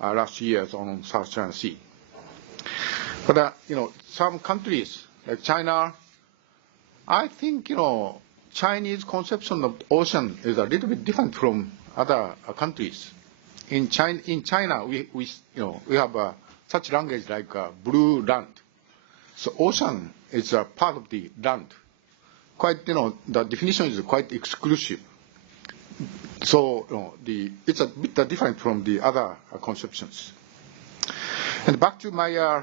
last year on South China Sea. But some countries like China, I think Chinese conception of ocean is a little bit different from other countries. In China, we have such language like blue land. So ocean is a part of the land. Quite, the definition is quite exclusive. So it's a bit different from the other conceptions. And back to my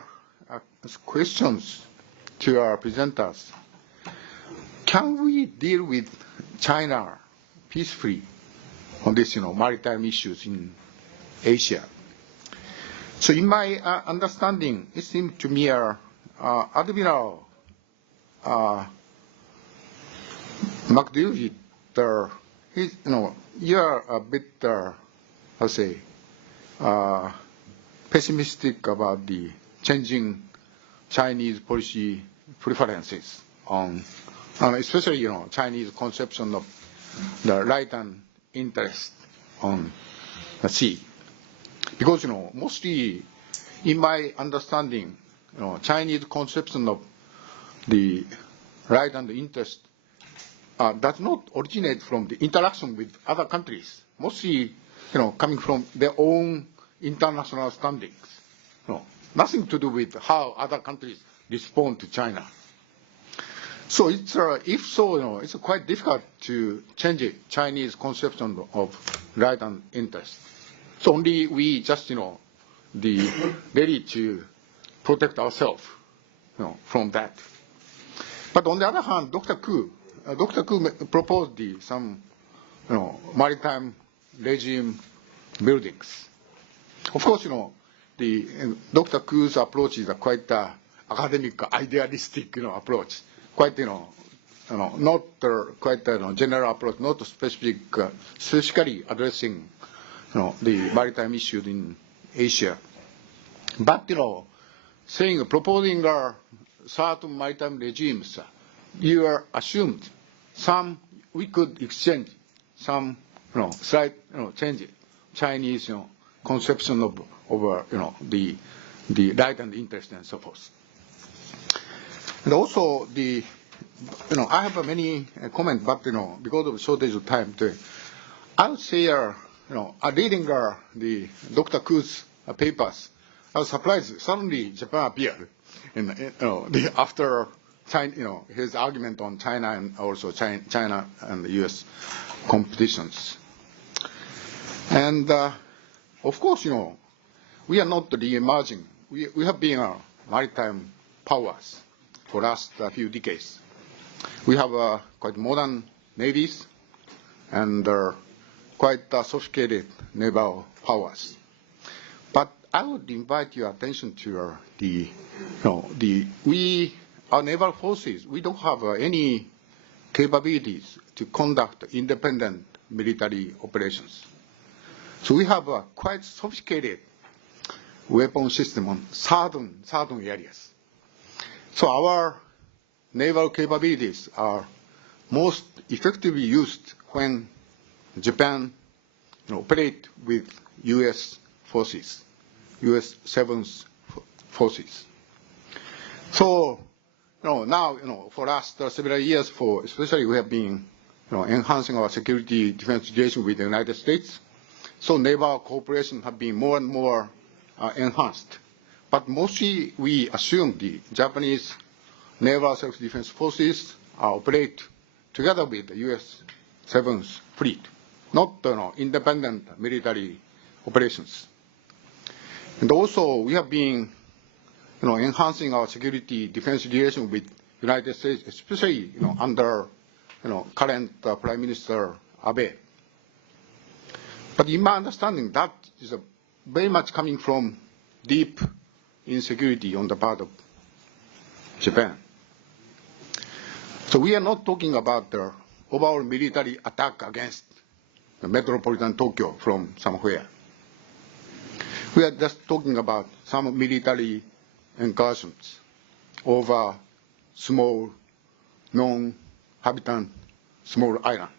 questions to our presenters. Can we deal with China peacefully on this, maritime issues in Asia? So in my understanding, it seems to me Admiral McDougall, you are a bit, pessimistic about the changing Chinese policy preferences on, especially, Chinese conception of the right and interest on the sea. Because, mostly in my understanding, Chinese conception of the right and the interest does not originate from the interaction with other countries. Mostly, coming from their own international standings. Nothing to do with how other countries respond to China. So it's, if so, it's quite difficult to change it, Chinese conception of right and interest. So only we just, ready to protect ourselves, from that. But on the other hand, Dr. Koo proposed some, maritime regime buildings. Of course, Dr. Koo's approach is a quite academic, idealistic, approach. Quite, not quite general approach, not specific, specifically addressing, the maritime issues in Asia. But, proposing certain maritime regimes, you are assumed we could exchange some, slight, change Chinese, conception of the right and interest and so forth. And also I have many comments, but because of shortage of time, I would say reading the Dr. Koo's papers, I was surprised. Suddenly Japan appeared, after China, his argument on China and also China and the U.S. competitions. And of course, we are not re-emerging. We have been maritime powers for the last few decades. We have quite modern navies and quite sophisticated naval powers. But I would invite your attention to we our naval forces, we don't have any capabilities to conduct independent military operations. So we have a quite sophisticated weapon system on certain areas. So our naval capabilities are most effectively used when Japan operate with U.S. forces, U.S. 7th forces. So now for last several years, especially we have been enhancing our security defense situation with the United States. So naval cooperation have been more and more enhanced. But mostly we assume the Japanese naval self-defense forces operate together with the U.S. 7th Fleet, not independent military operations. And also we have been enhancing our security defense relation with United States, especially under current Prime Minister Abe. But in my understanding, that is very much coming from deep insecurity on the part of Japan. So we are not talking about the overall military attack against the metropolitan Tokyo from somewhere. We are just talking about some military incursions over small, non-habitant, small island.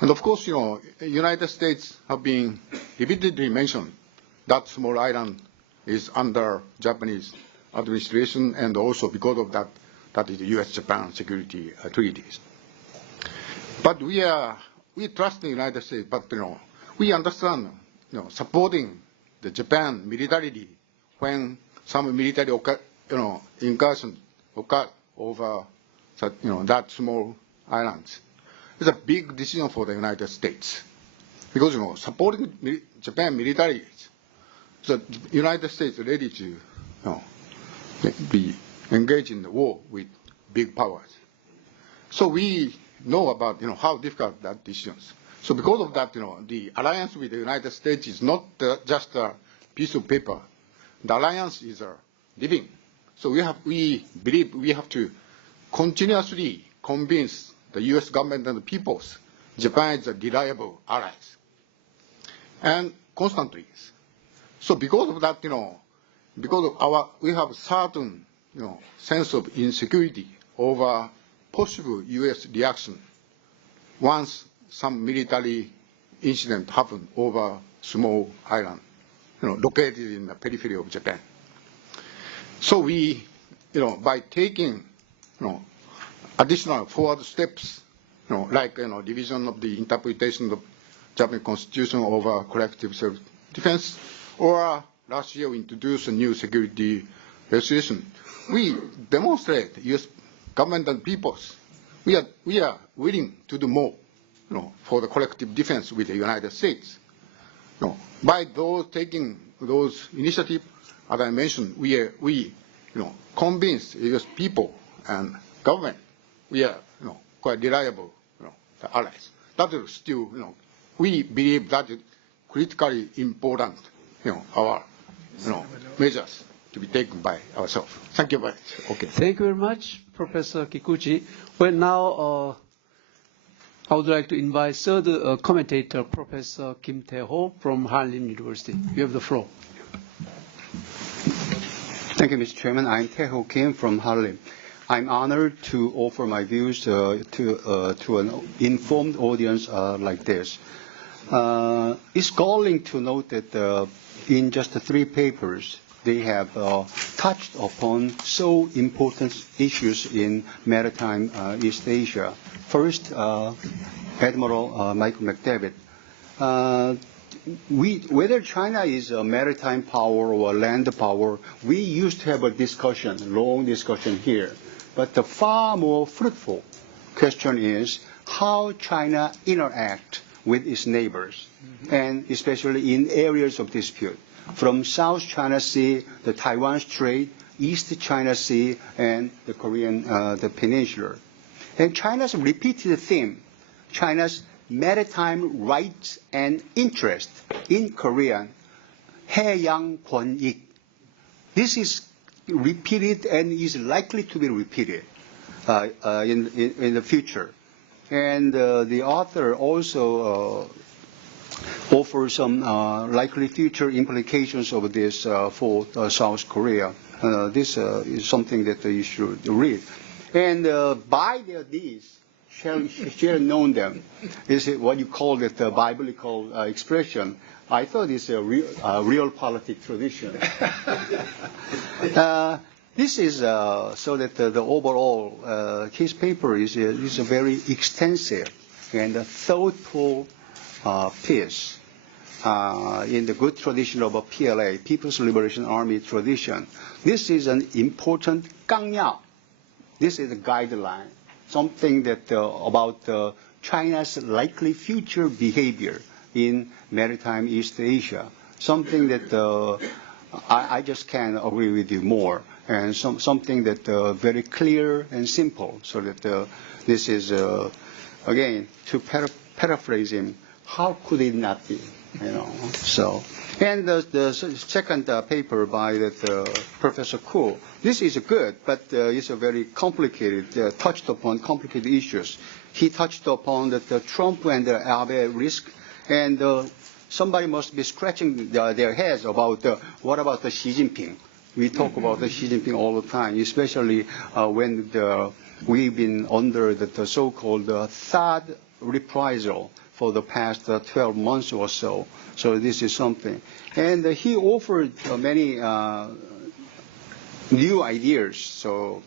And of course, United States have been repeatedly mentioned that small island is under Japanese administration, and also because of that, that is the U.S.-Japan security treaties. But we trust the United States, but we understand supporting the Japan militarily when some military incursion occur over that small islands. It's a big decision for the United States because supporting Japan militarily, the United States is ready to be engaged in the war with big powers. So we know about how difficult that decision is. So because of that, the alliance with the United States is not just a piece of paper. The alliance is living. So we believe we have to continuously convince the U.S. government and the peoples Japan is a reliable ally. And constantly. So because of that, because of we have certain sense of insecurity over possible U.S. reaction once some military incident happened over small island, located in the periphery of Japan. So we, by taking, additional forward steps, like, division of the interpretation of Japanese Constitution over collective self-defense, or last year we introduced a new security legislation. We demonstrate U.S. government and peoples. We are willing to do more, for the collective defense with the United States. By taking those initiatives, as I mentioned, we convince U.S. people and government we are, quite reliable, allies. That is still, we believe that is critically important, our, measures to be taken by ourselves. Thank you very much. Okay. Thank you very much, Professor Kikuchi. Well, now I would like to invite third commentator, Professor Kim Tae-ho from Hallym University. You have the floor. Thank you, Mr. Chairman. I'm Tae-ho Kim from Hallym. I'm honored to offer my views to an informed audience like this. It's galling to note that in just 3 papers, they have touched upon so important issues in maritime East Asia. First, Admiral Michael McDavid. Whether China is a maritime power or a land power, we used to have a discussion, long discussion here. But the far more fruitful question is how China interact with its neighbors, and especially in areas of dispute, from South China Sea, the Taiwan Strait, East China Sea, and the Korean the peninsula. And China's repeated theme, China's maritime rights and interest, in Korean, 해양권익. This is repeated and is likely to be repeated in the future. And the author also offers some likely future implications of this for South Korea. This is something that you should read. And by their deeds shall known them is what you call it the biblical expression. I thought it's a real politic tradition. This is so that the overall his paper is a very extensive and thoughtful piece in the good tradition of a PLA, People's Liberation Army tradition. This is an important 강약. This is a guideline, something that about China's likely future behavior in maritime East Asia, something that I just can't agree with you more, and something that very clear and simple, so that this is, again, to paraphrase him, how could it not be, you know? So, and the second paper by that Professor Kuo, this is good, but it's a very complicated, touched upon complicated issues. He touched upon that Trump and the Abe risk, and somebody must be scratching their heads about what about the Xi Jinping. We talk about the Xi Jinping all the time, especially when we've been under the so-called third reprisal for the past 12 months or so. So this is something. And he offered many new ideas, so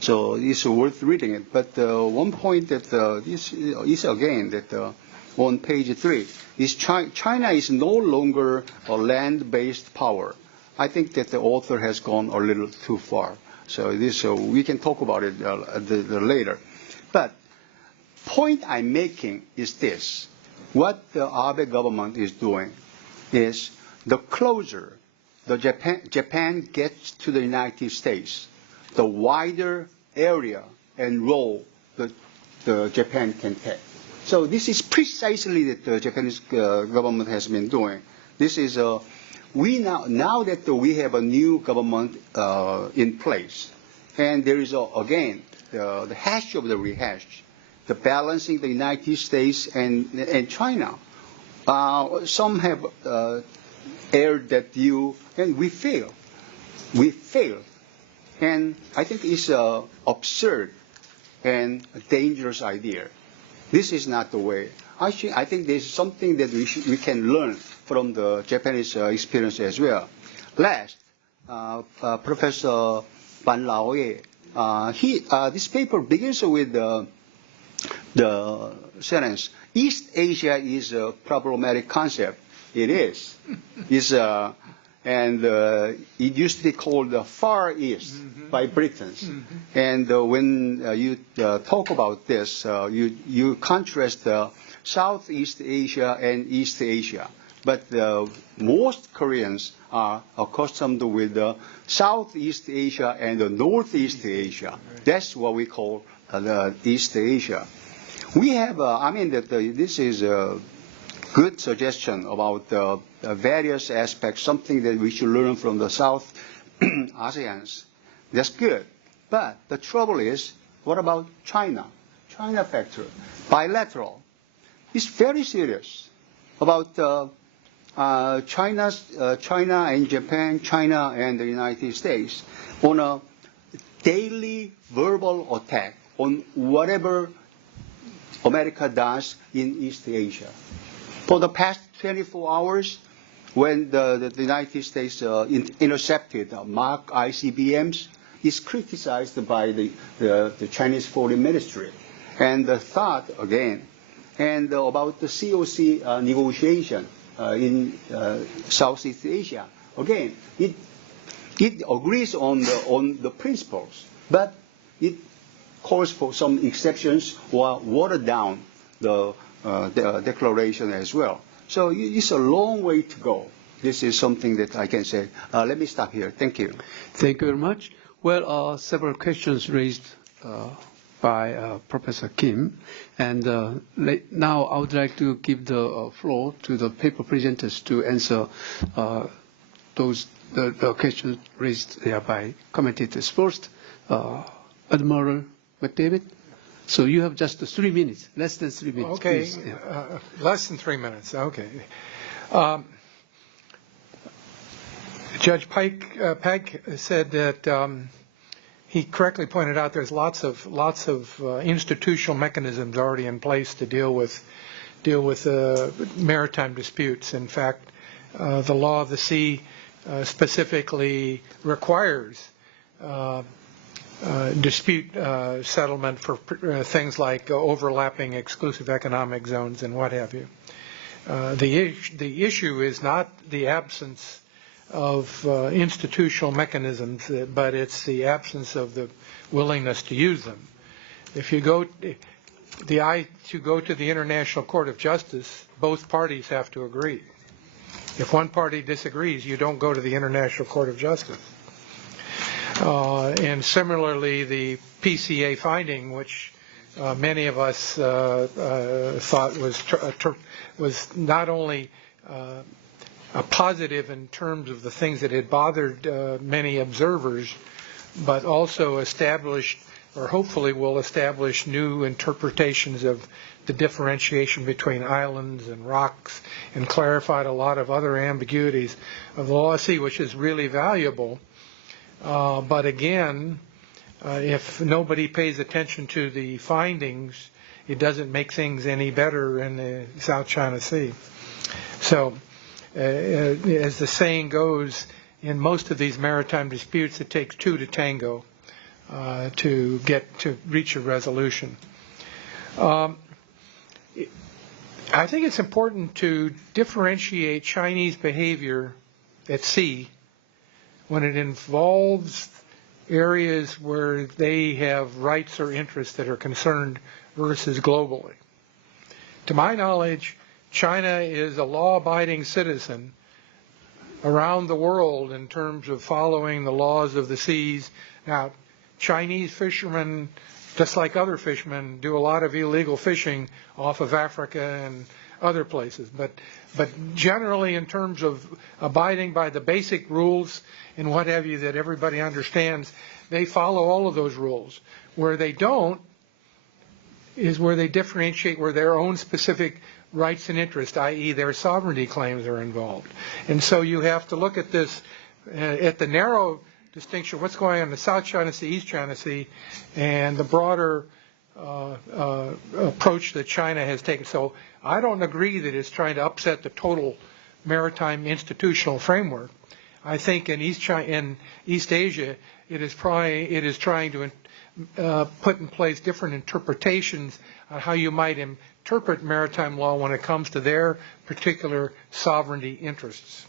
it's worth reading it. But one point that this is again that on page 3 is China is no longer a land-based power. I think that the author has gone a little too far. So this we can talk about it later. But point I'm making is this. What the Abe government is doing is the closer the Japan gets to the United States, the wider area and role that the Japan can take. So this is precisely what the Japanese government has been doing. This is now that we have a new government in place, and there is again the hash of the rehash, the balancing the United States and China. Some have aired that view, and we fail. We fail, and I think it's an absurd and a dangerous idea. This is not the way. I think there's something that we can learn from the Japanese experience as well. Last, Professor Ban Laoye, this paper begins with the sentence, East Asia is a problematic concept. It is. And it used to be called the Far East by Britons. And when you talk about this, you contrast Southeast Asia and East Asia. But most Koreans are accustomed with Southeast Asia and Northeast Asia. That's what we call East Asia. We have, this is a good suggestion about various aspects, something that we should learn from the South ASEANs. That's good. But the trouble is, what about China? China factor, bilateral. It's very serious about China and Japan, China and the United States on a daily verbal attack on whatever America does in East Asia. For the past 24 hours, when the United States intercepted Mark ICBMs, is criticized by the Chinese Foreign Ministry. And the thought, again, and about the COC negotiation in Southeast Asia, again, it agrees on the principles, but it calls for some exceptions or water down the declaration as well. So it's a long way to go. This is something that I can say. Let me stop here. Thank you. Thank you very much. Well, several questions raised by Professor Kim. And now I would like to give the floor to the paper presenters to answer those the questions raised there by commentators. First, Admiral McDavid. So you have just 3 minutes, less than 3 minutes. Okay, please. Yeah. less than 3 minutes. Okay. Judge Pike said that he correctly pointed out there's lots of institutional mechanisms already in place to deal with maritime disputes. In fact, the law of the sea specifically requires dispute settlement for things like overlapping exclusive economic zones and what have you. The issue is not the absence of institutional mechanisms, but it's the absence of the willingness to use them. If you go to the International Court of Justice, both parties have to agree. If one party disagrees, you don't go to the International Court of Justice. And similarly, the PCA finding, which many of us thought was not only a positive in terms of the things that had bothered many observers, but also established, or hopefully will establish, new interpretations of the differentiation between islands and rocks, and clarified a lot of other ambiguities of the law of the sea, which is really valuable. But again, if nobody pays attention to the findings, it doesn't make things any better in the South China Sea. So, as the saying goes, in most of these maritime disputes, it takes two to tango to reach a resolution. I think it's important to differentiate Chinese behavior at sea when it involves areas where they have rights or interests that are concerned versus globally. To my knowledge, China is a law-abiding citizen around the world in terms of following the laws of the seas. Now, Chinese fishermen, just like other fishermen, do a lot of illegal fishing off of Africa and other places. But generally, in terms of abiding by the basic rules and what have you that everybody understands, they follow all of those rules. Where they don't is where they differentiate where their own specific rights and interests, i.e. their sovereignty claims, are involved. And so you have to look at this at the narrow distinction, what's going on in the South China Sea, East China Sea, and the broader approach that China has taken. So I don't agree that it's trying to upset the total maritime institutional framework. I think in East Asia, it is trying to put in place different interpretations on how you might interpret maritime law when it comes to their particular sovereignty interests.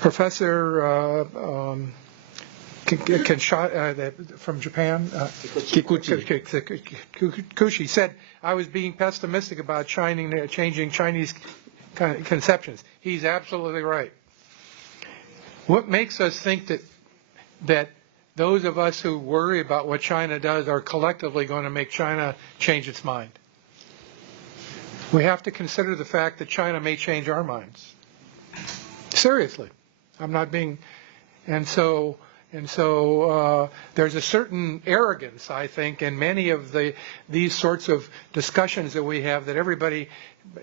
Professor from Japan, Kikuchi said I was being pessimistic about changing Chinese conceptions. He's absolutely right. What makes us think that those of us who worry about what China does are collectively going to make China change its mind? We have to consider the fact that China may change our minds. Seriously. I'm not being, and so there's a certain arrogance, I think, in many of these sorts of discussions that we have, that everybody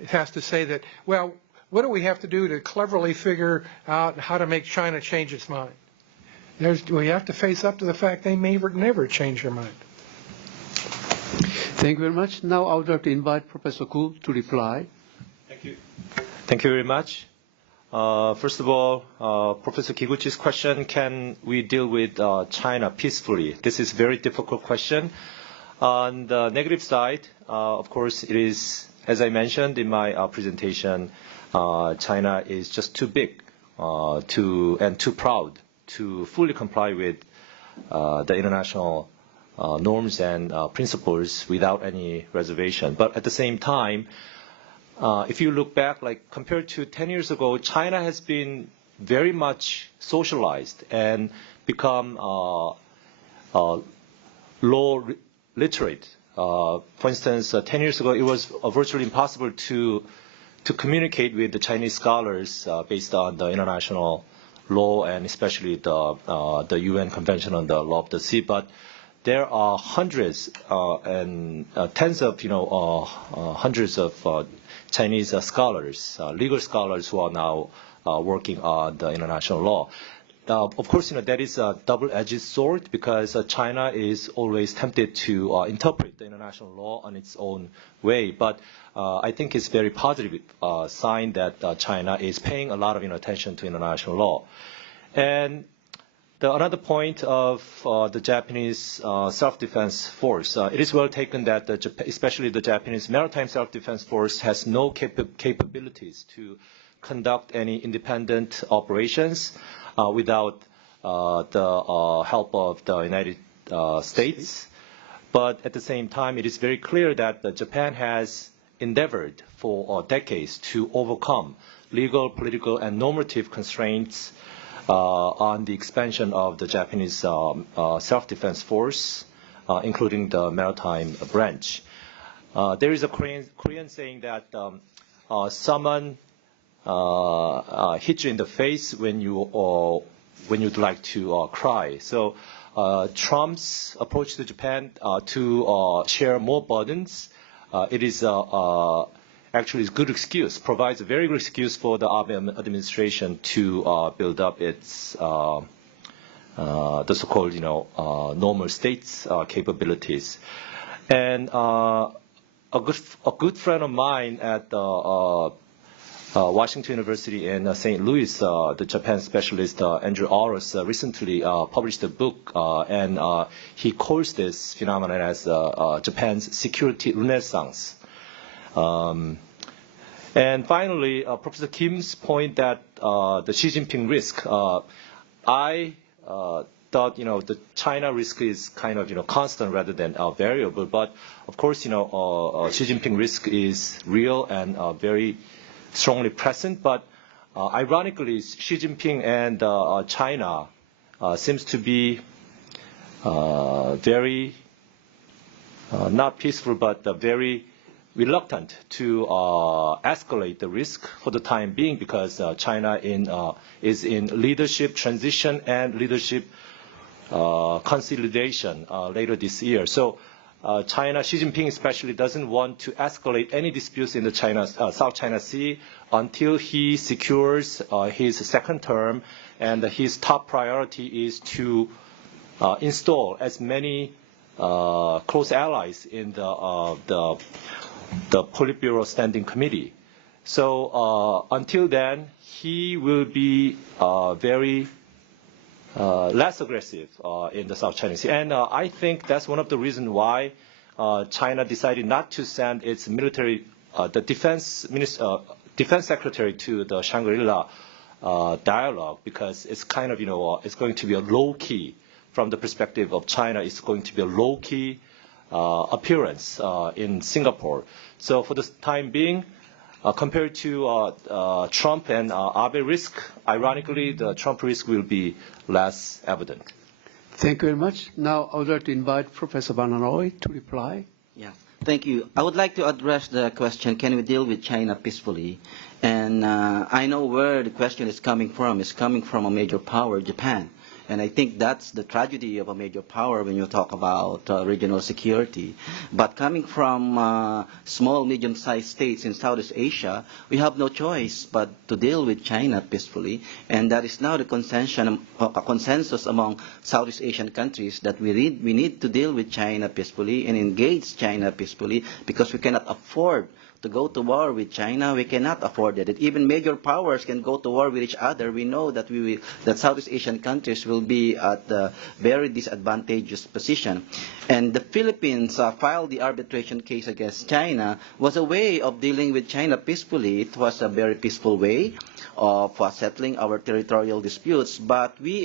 has to say that, well, what do we have to do to cleverly figure out how to make China change its mind? We have to face up to the fact they may never change their mind. Thank you very much. Now I would like to invite Professor Gu to reply. Thank you. Thank you very much. First of all, Professor Kikuchi's question, can we deal with China peacefully? This is a very difficult question. On the negative side, of course, it is, as I mentioned in my presentation, China is just too big and too proud to fully comply with the international norms and principles without any reservation. But at the same time, if you look back, like compared to 10 years ago, China has been very much socialized and become law literate. For instance, 10 years ago, it was virtually impossible to to communicate with the Chinese scholars based on the international law and especially the UN Convention on the Law of the Sea. But there are hundreds and tens of, hundreds of Chinese scholars, legal scholars who are now working on the international law. Of course, that is a double-edged sword because China is always tempted to interpret the international law on its own way. But I think it's very positive sign that China is paying a lot of attention to international law. And another point of the Japanese self-defense force, it is well taken that especially the Japanese maritime self-defense force has no capabilities to conduct any independent operations without the help of the United States. But at the same time, it is very clear that Japan has endeavored for decades to overcome legal, political, and normative constraints on the expansion of the Japanese self-defense force, including the maritime branch. There is a Korean saying that someone hit you in the face when you'd like to cry. So Trump's approach to Japan to share more burdens, it is actually a good excuse, provides a very good excuse for the Abe administration to build up its the so-called normal states capabilities. And a good friend of mine at Washington University in St. Louis, the Japan specialist Andrew Auros recently published a book, and he calls this phenomenon as Japan's security renaissance. And finally, Professor Kim's point that the Xi Jinping risk, I thought the China risk is kind of constant rather than variable, but of course Xi Jinping risk is real and very strongly present, but ironically, Xi Jinping and China seems to be very not peaceful, but very reluctant to escalate the risk for the time being because China is in leadership transition and leadership consolidation later this year. So China, Xi Jinping especially, doesn't want to escalate any disputes in the South China Sea until he secures his second term, and his top priority is to install as many close allies in the Politburo Standing Committee. So until then, he will be very less aggressive in the South China Sea. And I think that's one of the reasons why China decided not to send its military, the defense secretary to the Shangri-La dialogue, because it's kind of, it's going to be a low-key, from the perspective of China, it's going to be a low-key appearance in Singapore. So for the time being, compared to Trump and Abe risk, ironically, the Trump risk will be less evident. Thank you very much. Now I would like to invite Professor Van Roy to reply. Yeah, thank you. I would like to address the question, can we deal with China peacefully? And I know where the question is coming from. It's coming from a major power, Japan. And I think that's the tragedy of a major power when you talk about regional security. But coming from small, medium-sized states in Southeast Asia, we have no choice but to deal with China peacefully. And that is now the consensus among Southeast Asian countries that we need to deal with China peacefully and engage China peacefully, because we cannot afford to go to war with China. We cannot afford it. Even major powers can go to war with each other. We know that that Southeast Asian countries will be at a very disadvantageous position. And the Philippines filed the arbitration case against China was a way of dealing with China peacefully. It was a very peaceful way of settling our territorial disputes, but we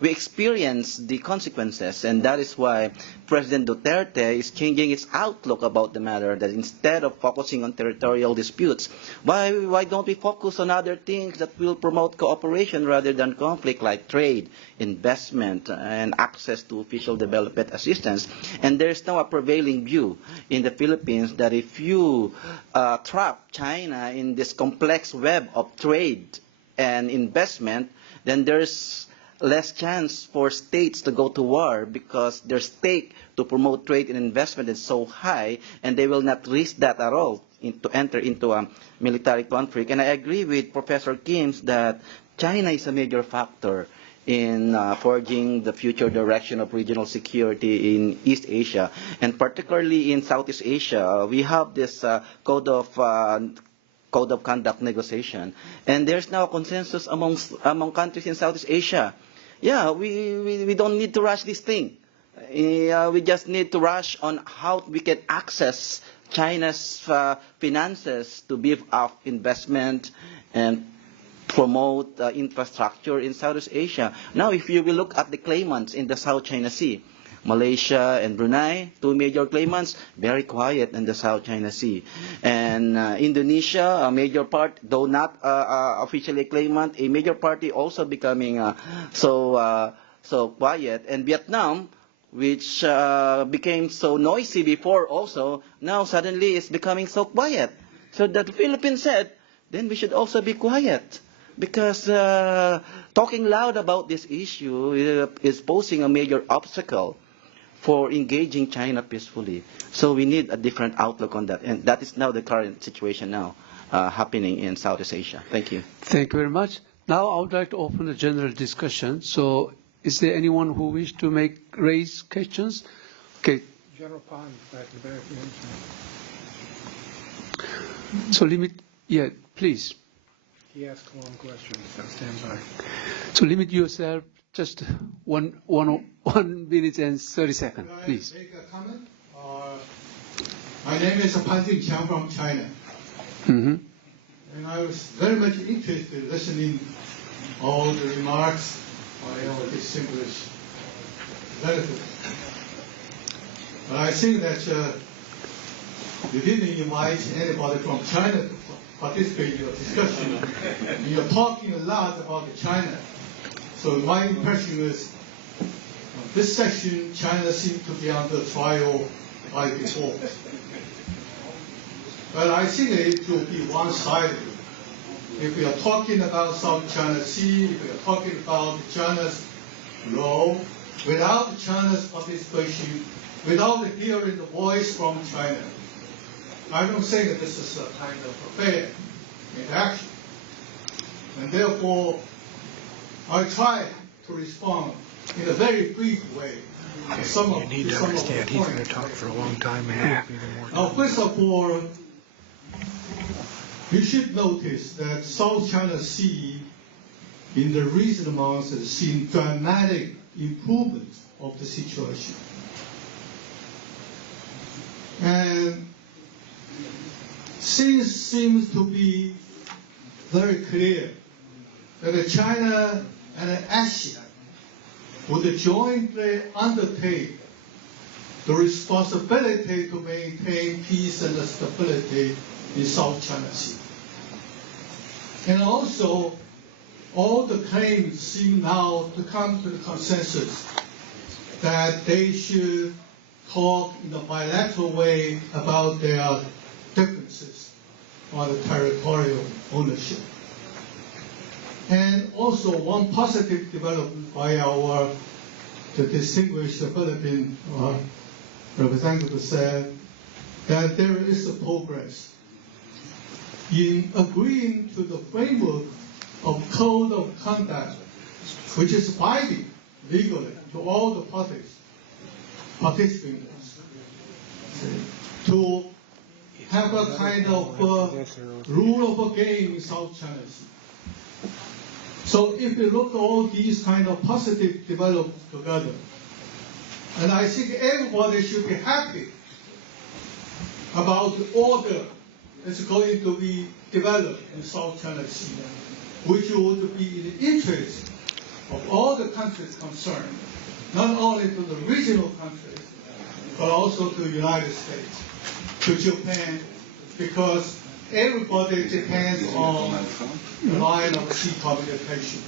experience the consequences, and that is why President Duterte is changing its outlook about the matter, that instead of focusing on territorial disputes, why don't we focus on other things that will promote cooperation rather than conflict, like trade, investment, and access to official development assistance? And there's now a prevailing view in the Philippines that if you trap China in this complex web of trade and investment, then there's less chance for states to go to war because their stake to promote trade and investment is so high, and they will not risk that at all to enter into a military conflict. And I agree with Professor Kim that China is a major factor in forging the future direction of regional security in East Asia, and particularly in Southeast Asia. We have this code of conduct negotiation, and there's now a consensus among countries in Southeast Asia. Yeah, we don't need to rush this thing. We just need to rush on how we can access China's finances to beef up investment and promote infrastructure in Southeast Asia. Now, if you will look at the claimants in the South China Sea, Malaysia and Brunei, two major claimants, very quiet in the South China Sea. And Indonesia, a major part, though not officially a claimant, a major party also becoming so quiet. And Vietnam, which became so noisy before also, now suddenly is becoming so quiet. So that the Philippines said, then we should also be quiet. Because talking loud about this issue is posing a major obstacle for engaging China peacefully. So we need a different outlook on that. And that is now the current situation now happening in Southeast Asia. Thank you. Thank you very much. Now I would like to open a general discussion. So is there anyone who wishes to raise questions? Okay. General Pond, back in the back. So please. He asked a long question, so stand by. So limit yourself just one minute and 30 seconds, please. Make a comment? My name is Pan Jing-Qiang from China. Mm-hmm. And I was very much interested in listening all the remarks by our distinguished relatives. But I think that you didn't invite anybody from China to participate in your discussion. You're talking a lot about China. So my impression is, this section, China seems to be under trial by default. But I think it will be one-sided. If we are talking about South China Sea, if we are talking about China's role, without China's participation, without hearing the voice from China, I don't think that this is a kind of a fair interaction. And therefore, I try to respond in a very brief way to some of the points. You need to understand he's going to talk for a long time and have even more time. Now, first of all, you should notice that South China Sea in the recent months has seen dramatic improvements of the situation. And things seems to be very clear that China and Asia would jointly undertake the responsibility to maintain peace and stability in South China Sea. And also, all the claims seem now to come to the consensus that they should talk in a bilateral way about their differences on the territorial ownership. And also one positive development by the distinguished Philippine representative said that there is a progress in agreeing to the framework of code of conduct, which is binding legally to all the parties participating, to have a kind of rule of a game in South China Sea. So if we look at all these kind of positive developments together, and I think everybody should be happy about the order that's going to be developed in South China Sea, which would be in the interest of all the countries concerned, not only to the regional countries, but also to the United States, to Japan, because everybody depends on the line of sea communication.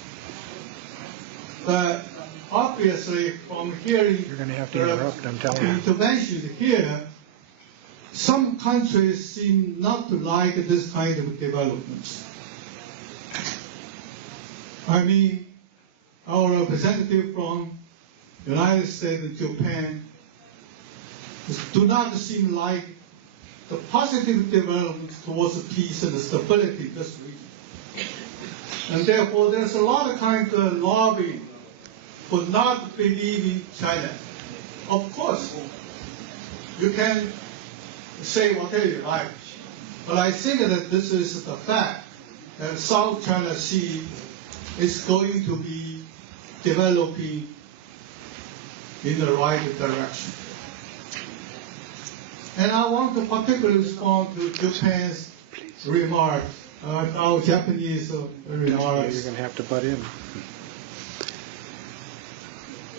But obviously, from hearing You're going to have to interrupt, I'm telling you. intervention here, some countries seem not to like this kind of developments. I mean, our representative from United States and Japan do not seem like the positive developments towards peace and stability in this region. And therefore, there's a lot of kind of lobbying for not believing China. Of course, you can say whatever you like, but I think that this is the fact that South China Sea is going to be developing in the right direction. And I want to particularly respond to Japan's remark, our Japanese remarks. You're going to have to butt in.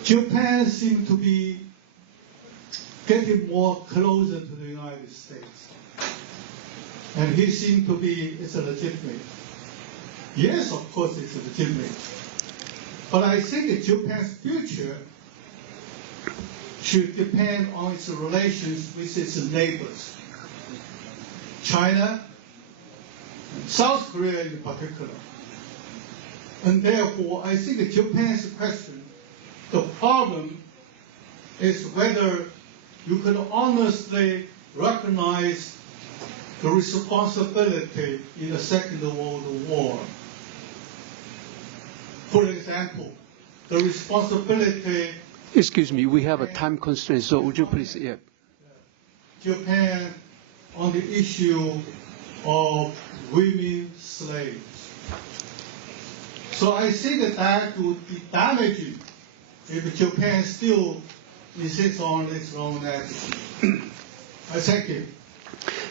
Japan seems to be getting more closer to the United States. And he seems to be, it's legitimate. Yes, of course it's legitimate. But I think Japan's future should depend on its relations with its neighbors. China, South Korea in particular. And therefore, I think Japan's question, the problem is whether you can honestly recognize the responsibility in the Second World War. For example, the responsibility. Excuse me, we have a time constraint, so would you please, yeah. Japan on the issue of women slaves. So I think that would be damaging if Japan still insists on its own attitude. I thank you.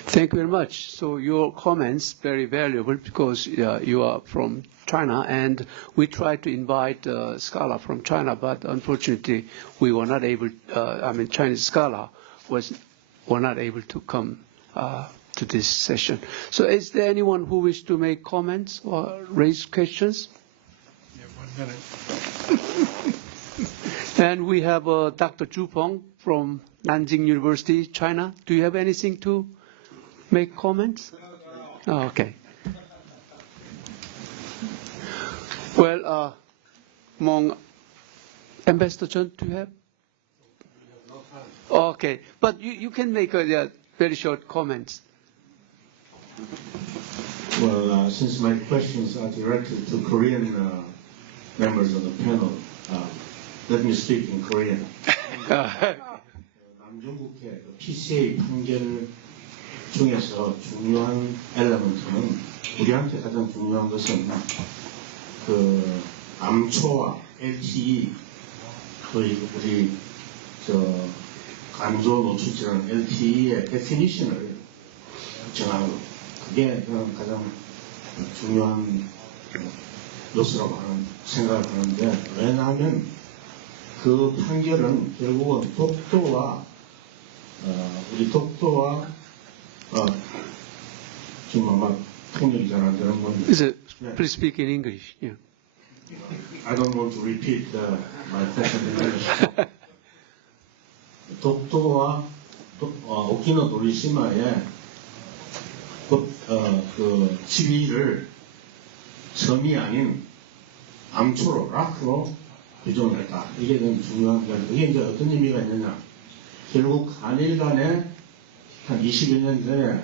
Thank you very much. So your comments very valuable because you are from China, and we tried to invite a scholar from China, but unfortunately we were not able. Chinese scholar were not able to come to this session. So, is there anyone who wishes to make comments or raise questions? Yeah, 1 minute. And we have Dr. Zhu Peng from Nanjing University, China. Do you have anything to make comments? Oh, okay. Well, Mong, Ambassador Chen, do you have? Okay, but you can make a very short comments. Well, since my questions are directed to Korean members of the panel, let me speak in Korean. 남중국해 PCA 판결 중에서 중요한 엘리먼트는 우리한테 가장 중요한 것은 그 암초와 LTE 그리고 우리 간조 노출지라는 LTE의 데피니션을 정하는 것. 그게 가장 중요한 요소라고 생각을 하는데, 왜냐하면 그 판결은 결국은 우리 독도와 지금 아마 통역이 잘 안 되는 건데. Please speak in English. Yeah. I don't want to repeat my question in English. 독도와 오키나와 도리시마의 그 지위를 섬이 아닌 암초로, 락으로 규정을 했다. 이게 좀 중요한 게, 이게 이제 어떤 의미가 있느냐. 결국 한일 간에 한 20여 년 전에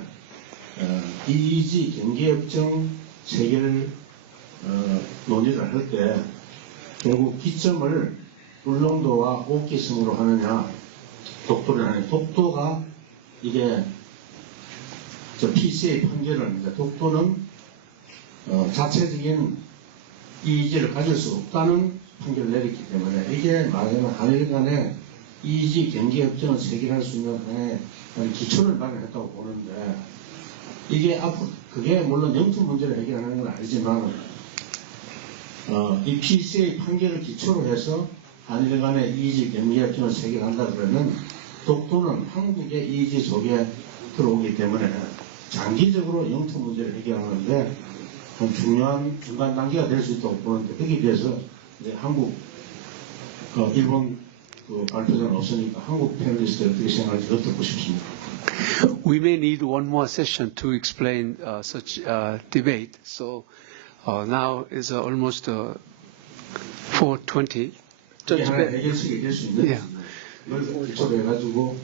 EEG 경계협정 체결 논의를 할 때 결국 기점을 울릉도와 옥기섬으로 하느냐, 독도를 하느냐. 독도가 이게 PCA 판결을, 이제 독도는 자체적인 EEG를 가질 수 없다는 판결을 내렸기 때문에, 이게 말하자면 한일 간에 EEG 경계협정을 체결할 수 있는 하나의 기초를 마련했다고 보는데, 이게 앞으로 그게 물론 영토 문제를 해결하는 건 아니지만 이 PCA 판결을 기초로 해서 한일 간의 EEG 경계협정을 체결한다 그러면 독도는 한국의 이지 속에 들어오기 때문에 장기적으로 영토 문제를 해결하는데 중요한 중간 단계가 될 수 있다고 보는데 거기에 비해서 이제 한국, 일본 발표자는 없으니까 한국 패널리스트 어떻게 생각할지 듣고 싶습니다. We may need one more session to explain such debate. So now is almost 4:20. 이게 하나 해결책이 될 수 있는지 그걸 기초로 해가지고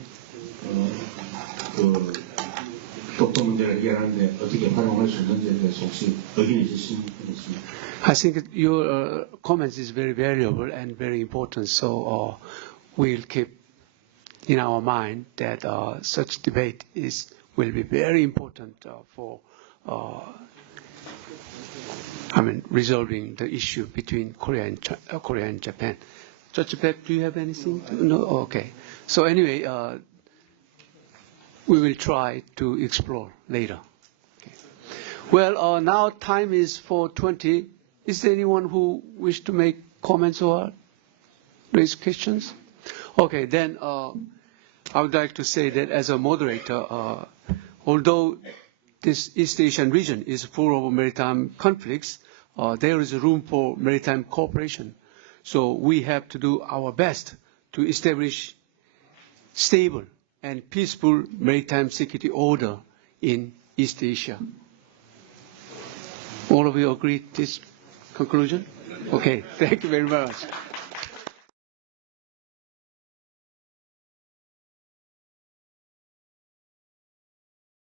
독도 문제를 해결하는데 어떻게 활용할 수 있는지에 대해서 혹시 의견이 있으신 분 있습니까? I think your comments is very valuable and very important. So we'll keep in our mind that such debate will be very important for resolving the issue between Korea and Japan. Judge Beck, do you have anything? No? Okay. So anyway, we will try to explore later. Okay. Well, now time is 4:20. Is there anyone who wish to make comments or raise questions? Okay, then I would like to say that as a moderator, although this East Asian region is full of maritime conflicts, there is room for maritime cooperation. So we have to do our best to establish stable and peaceful maritime security order in East Asia. All of you agree with this conclusion? Okay, thank you very much.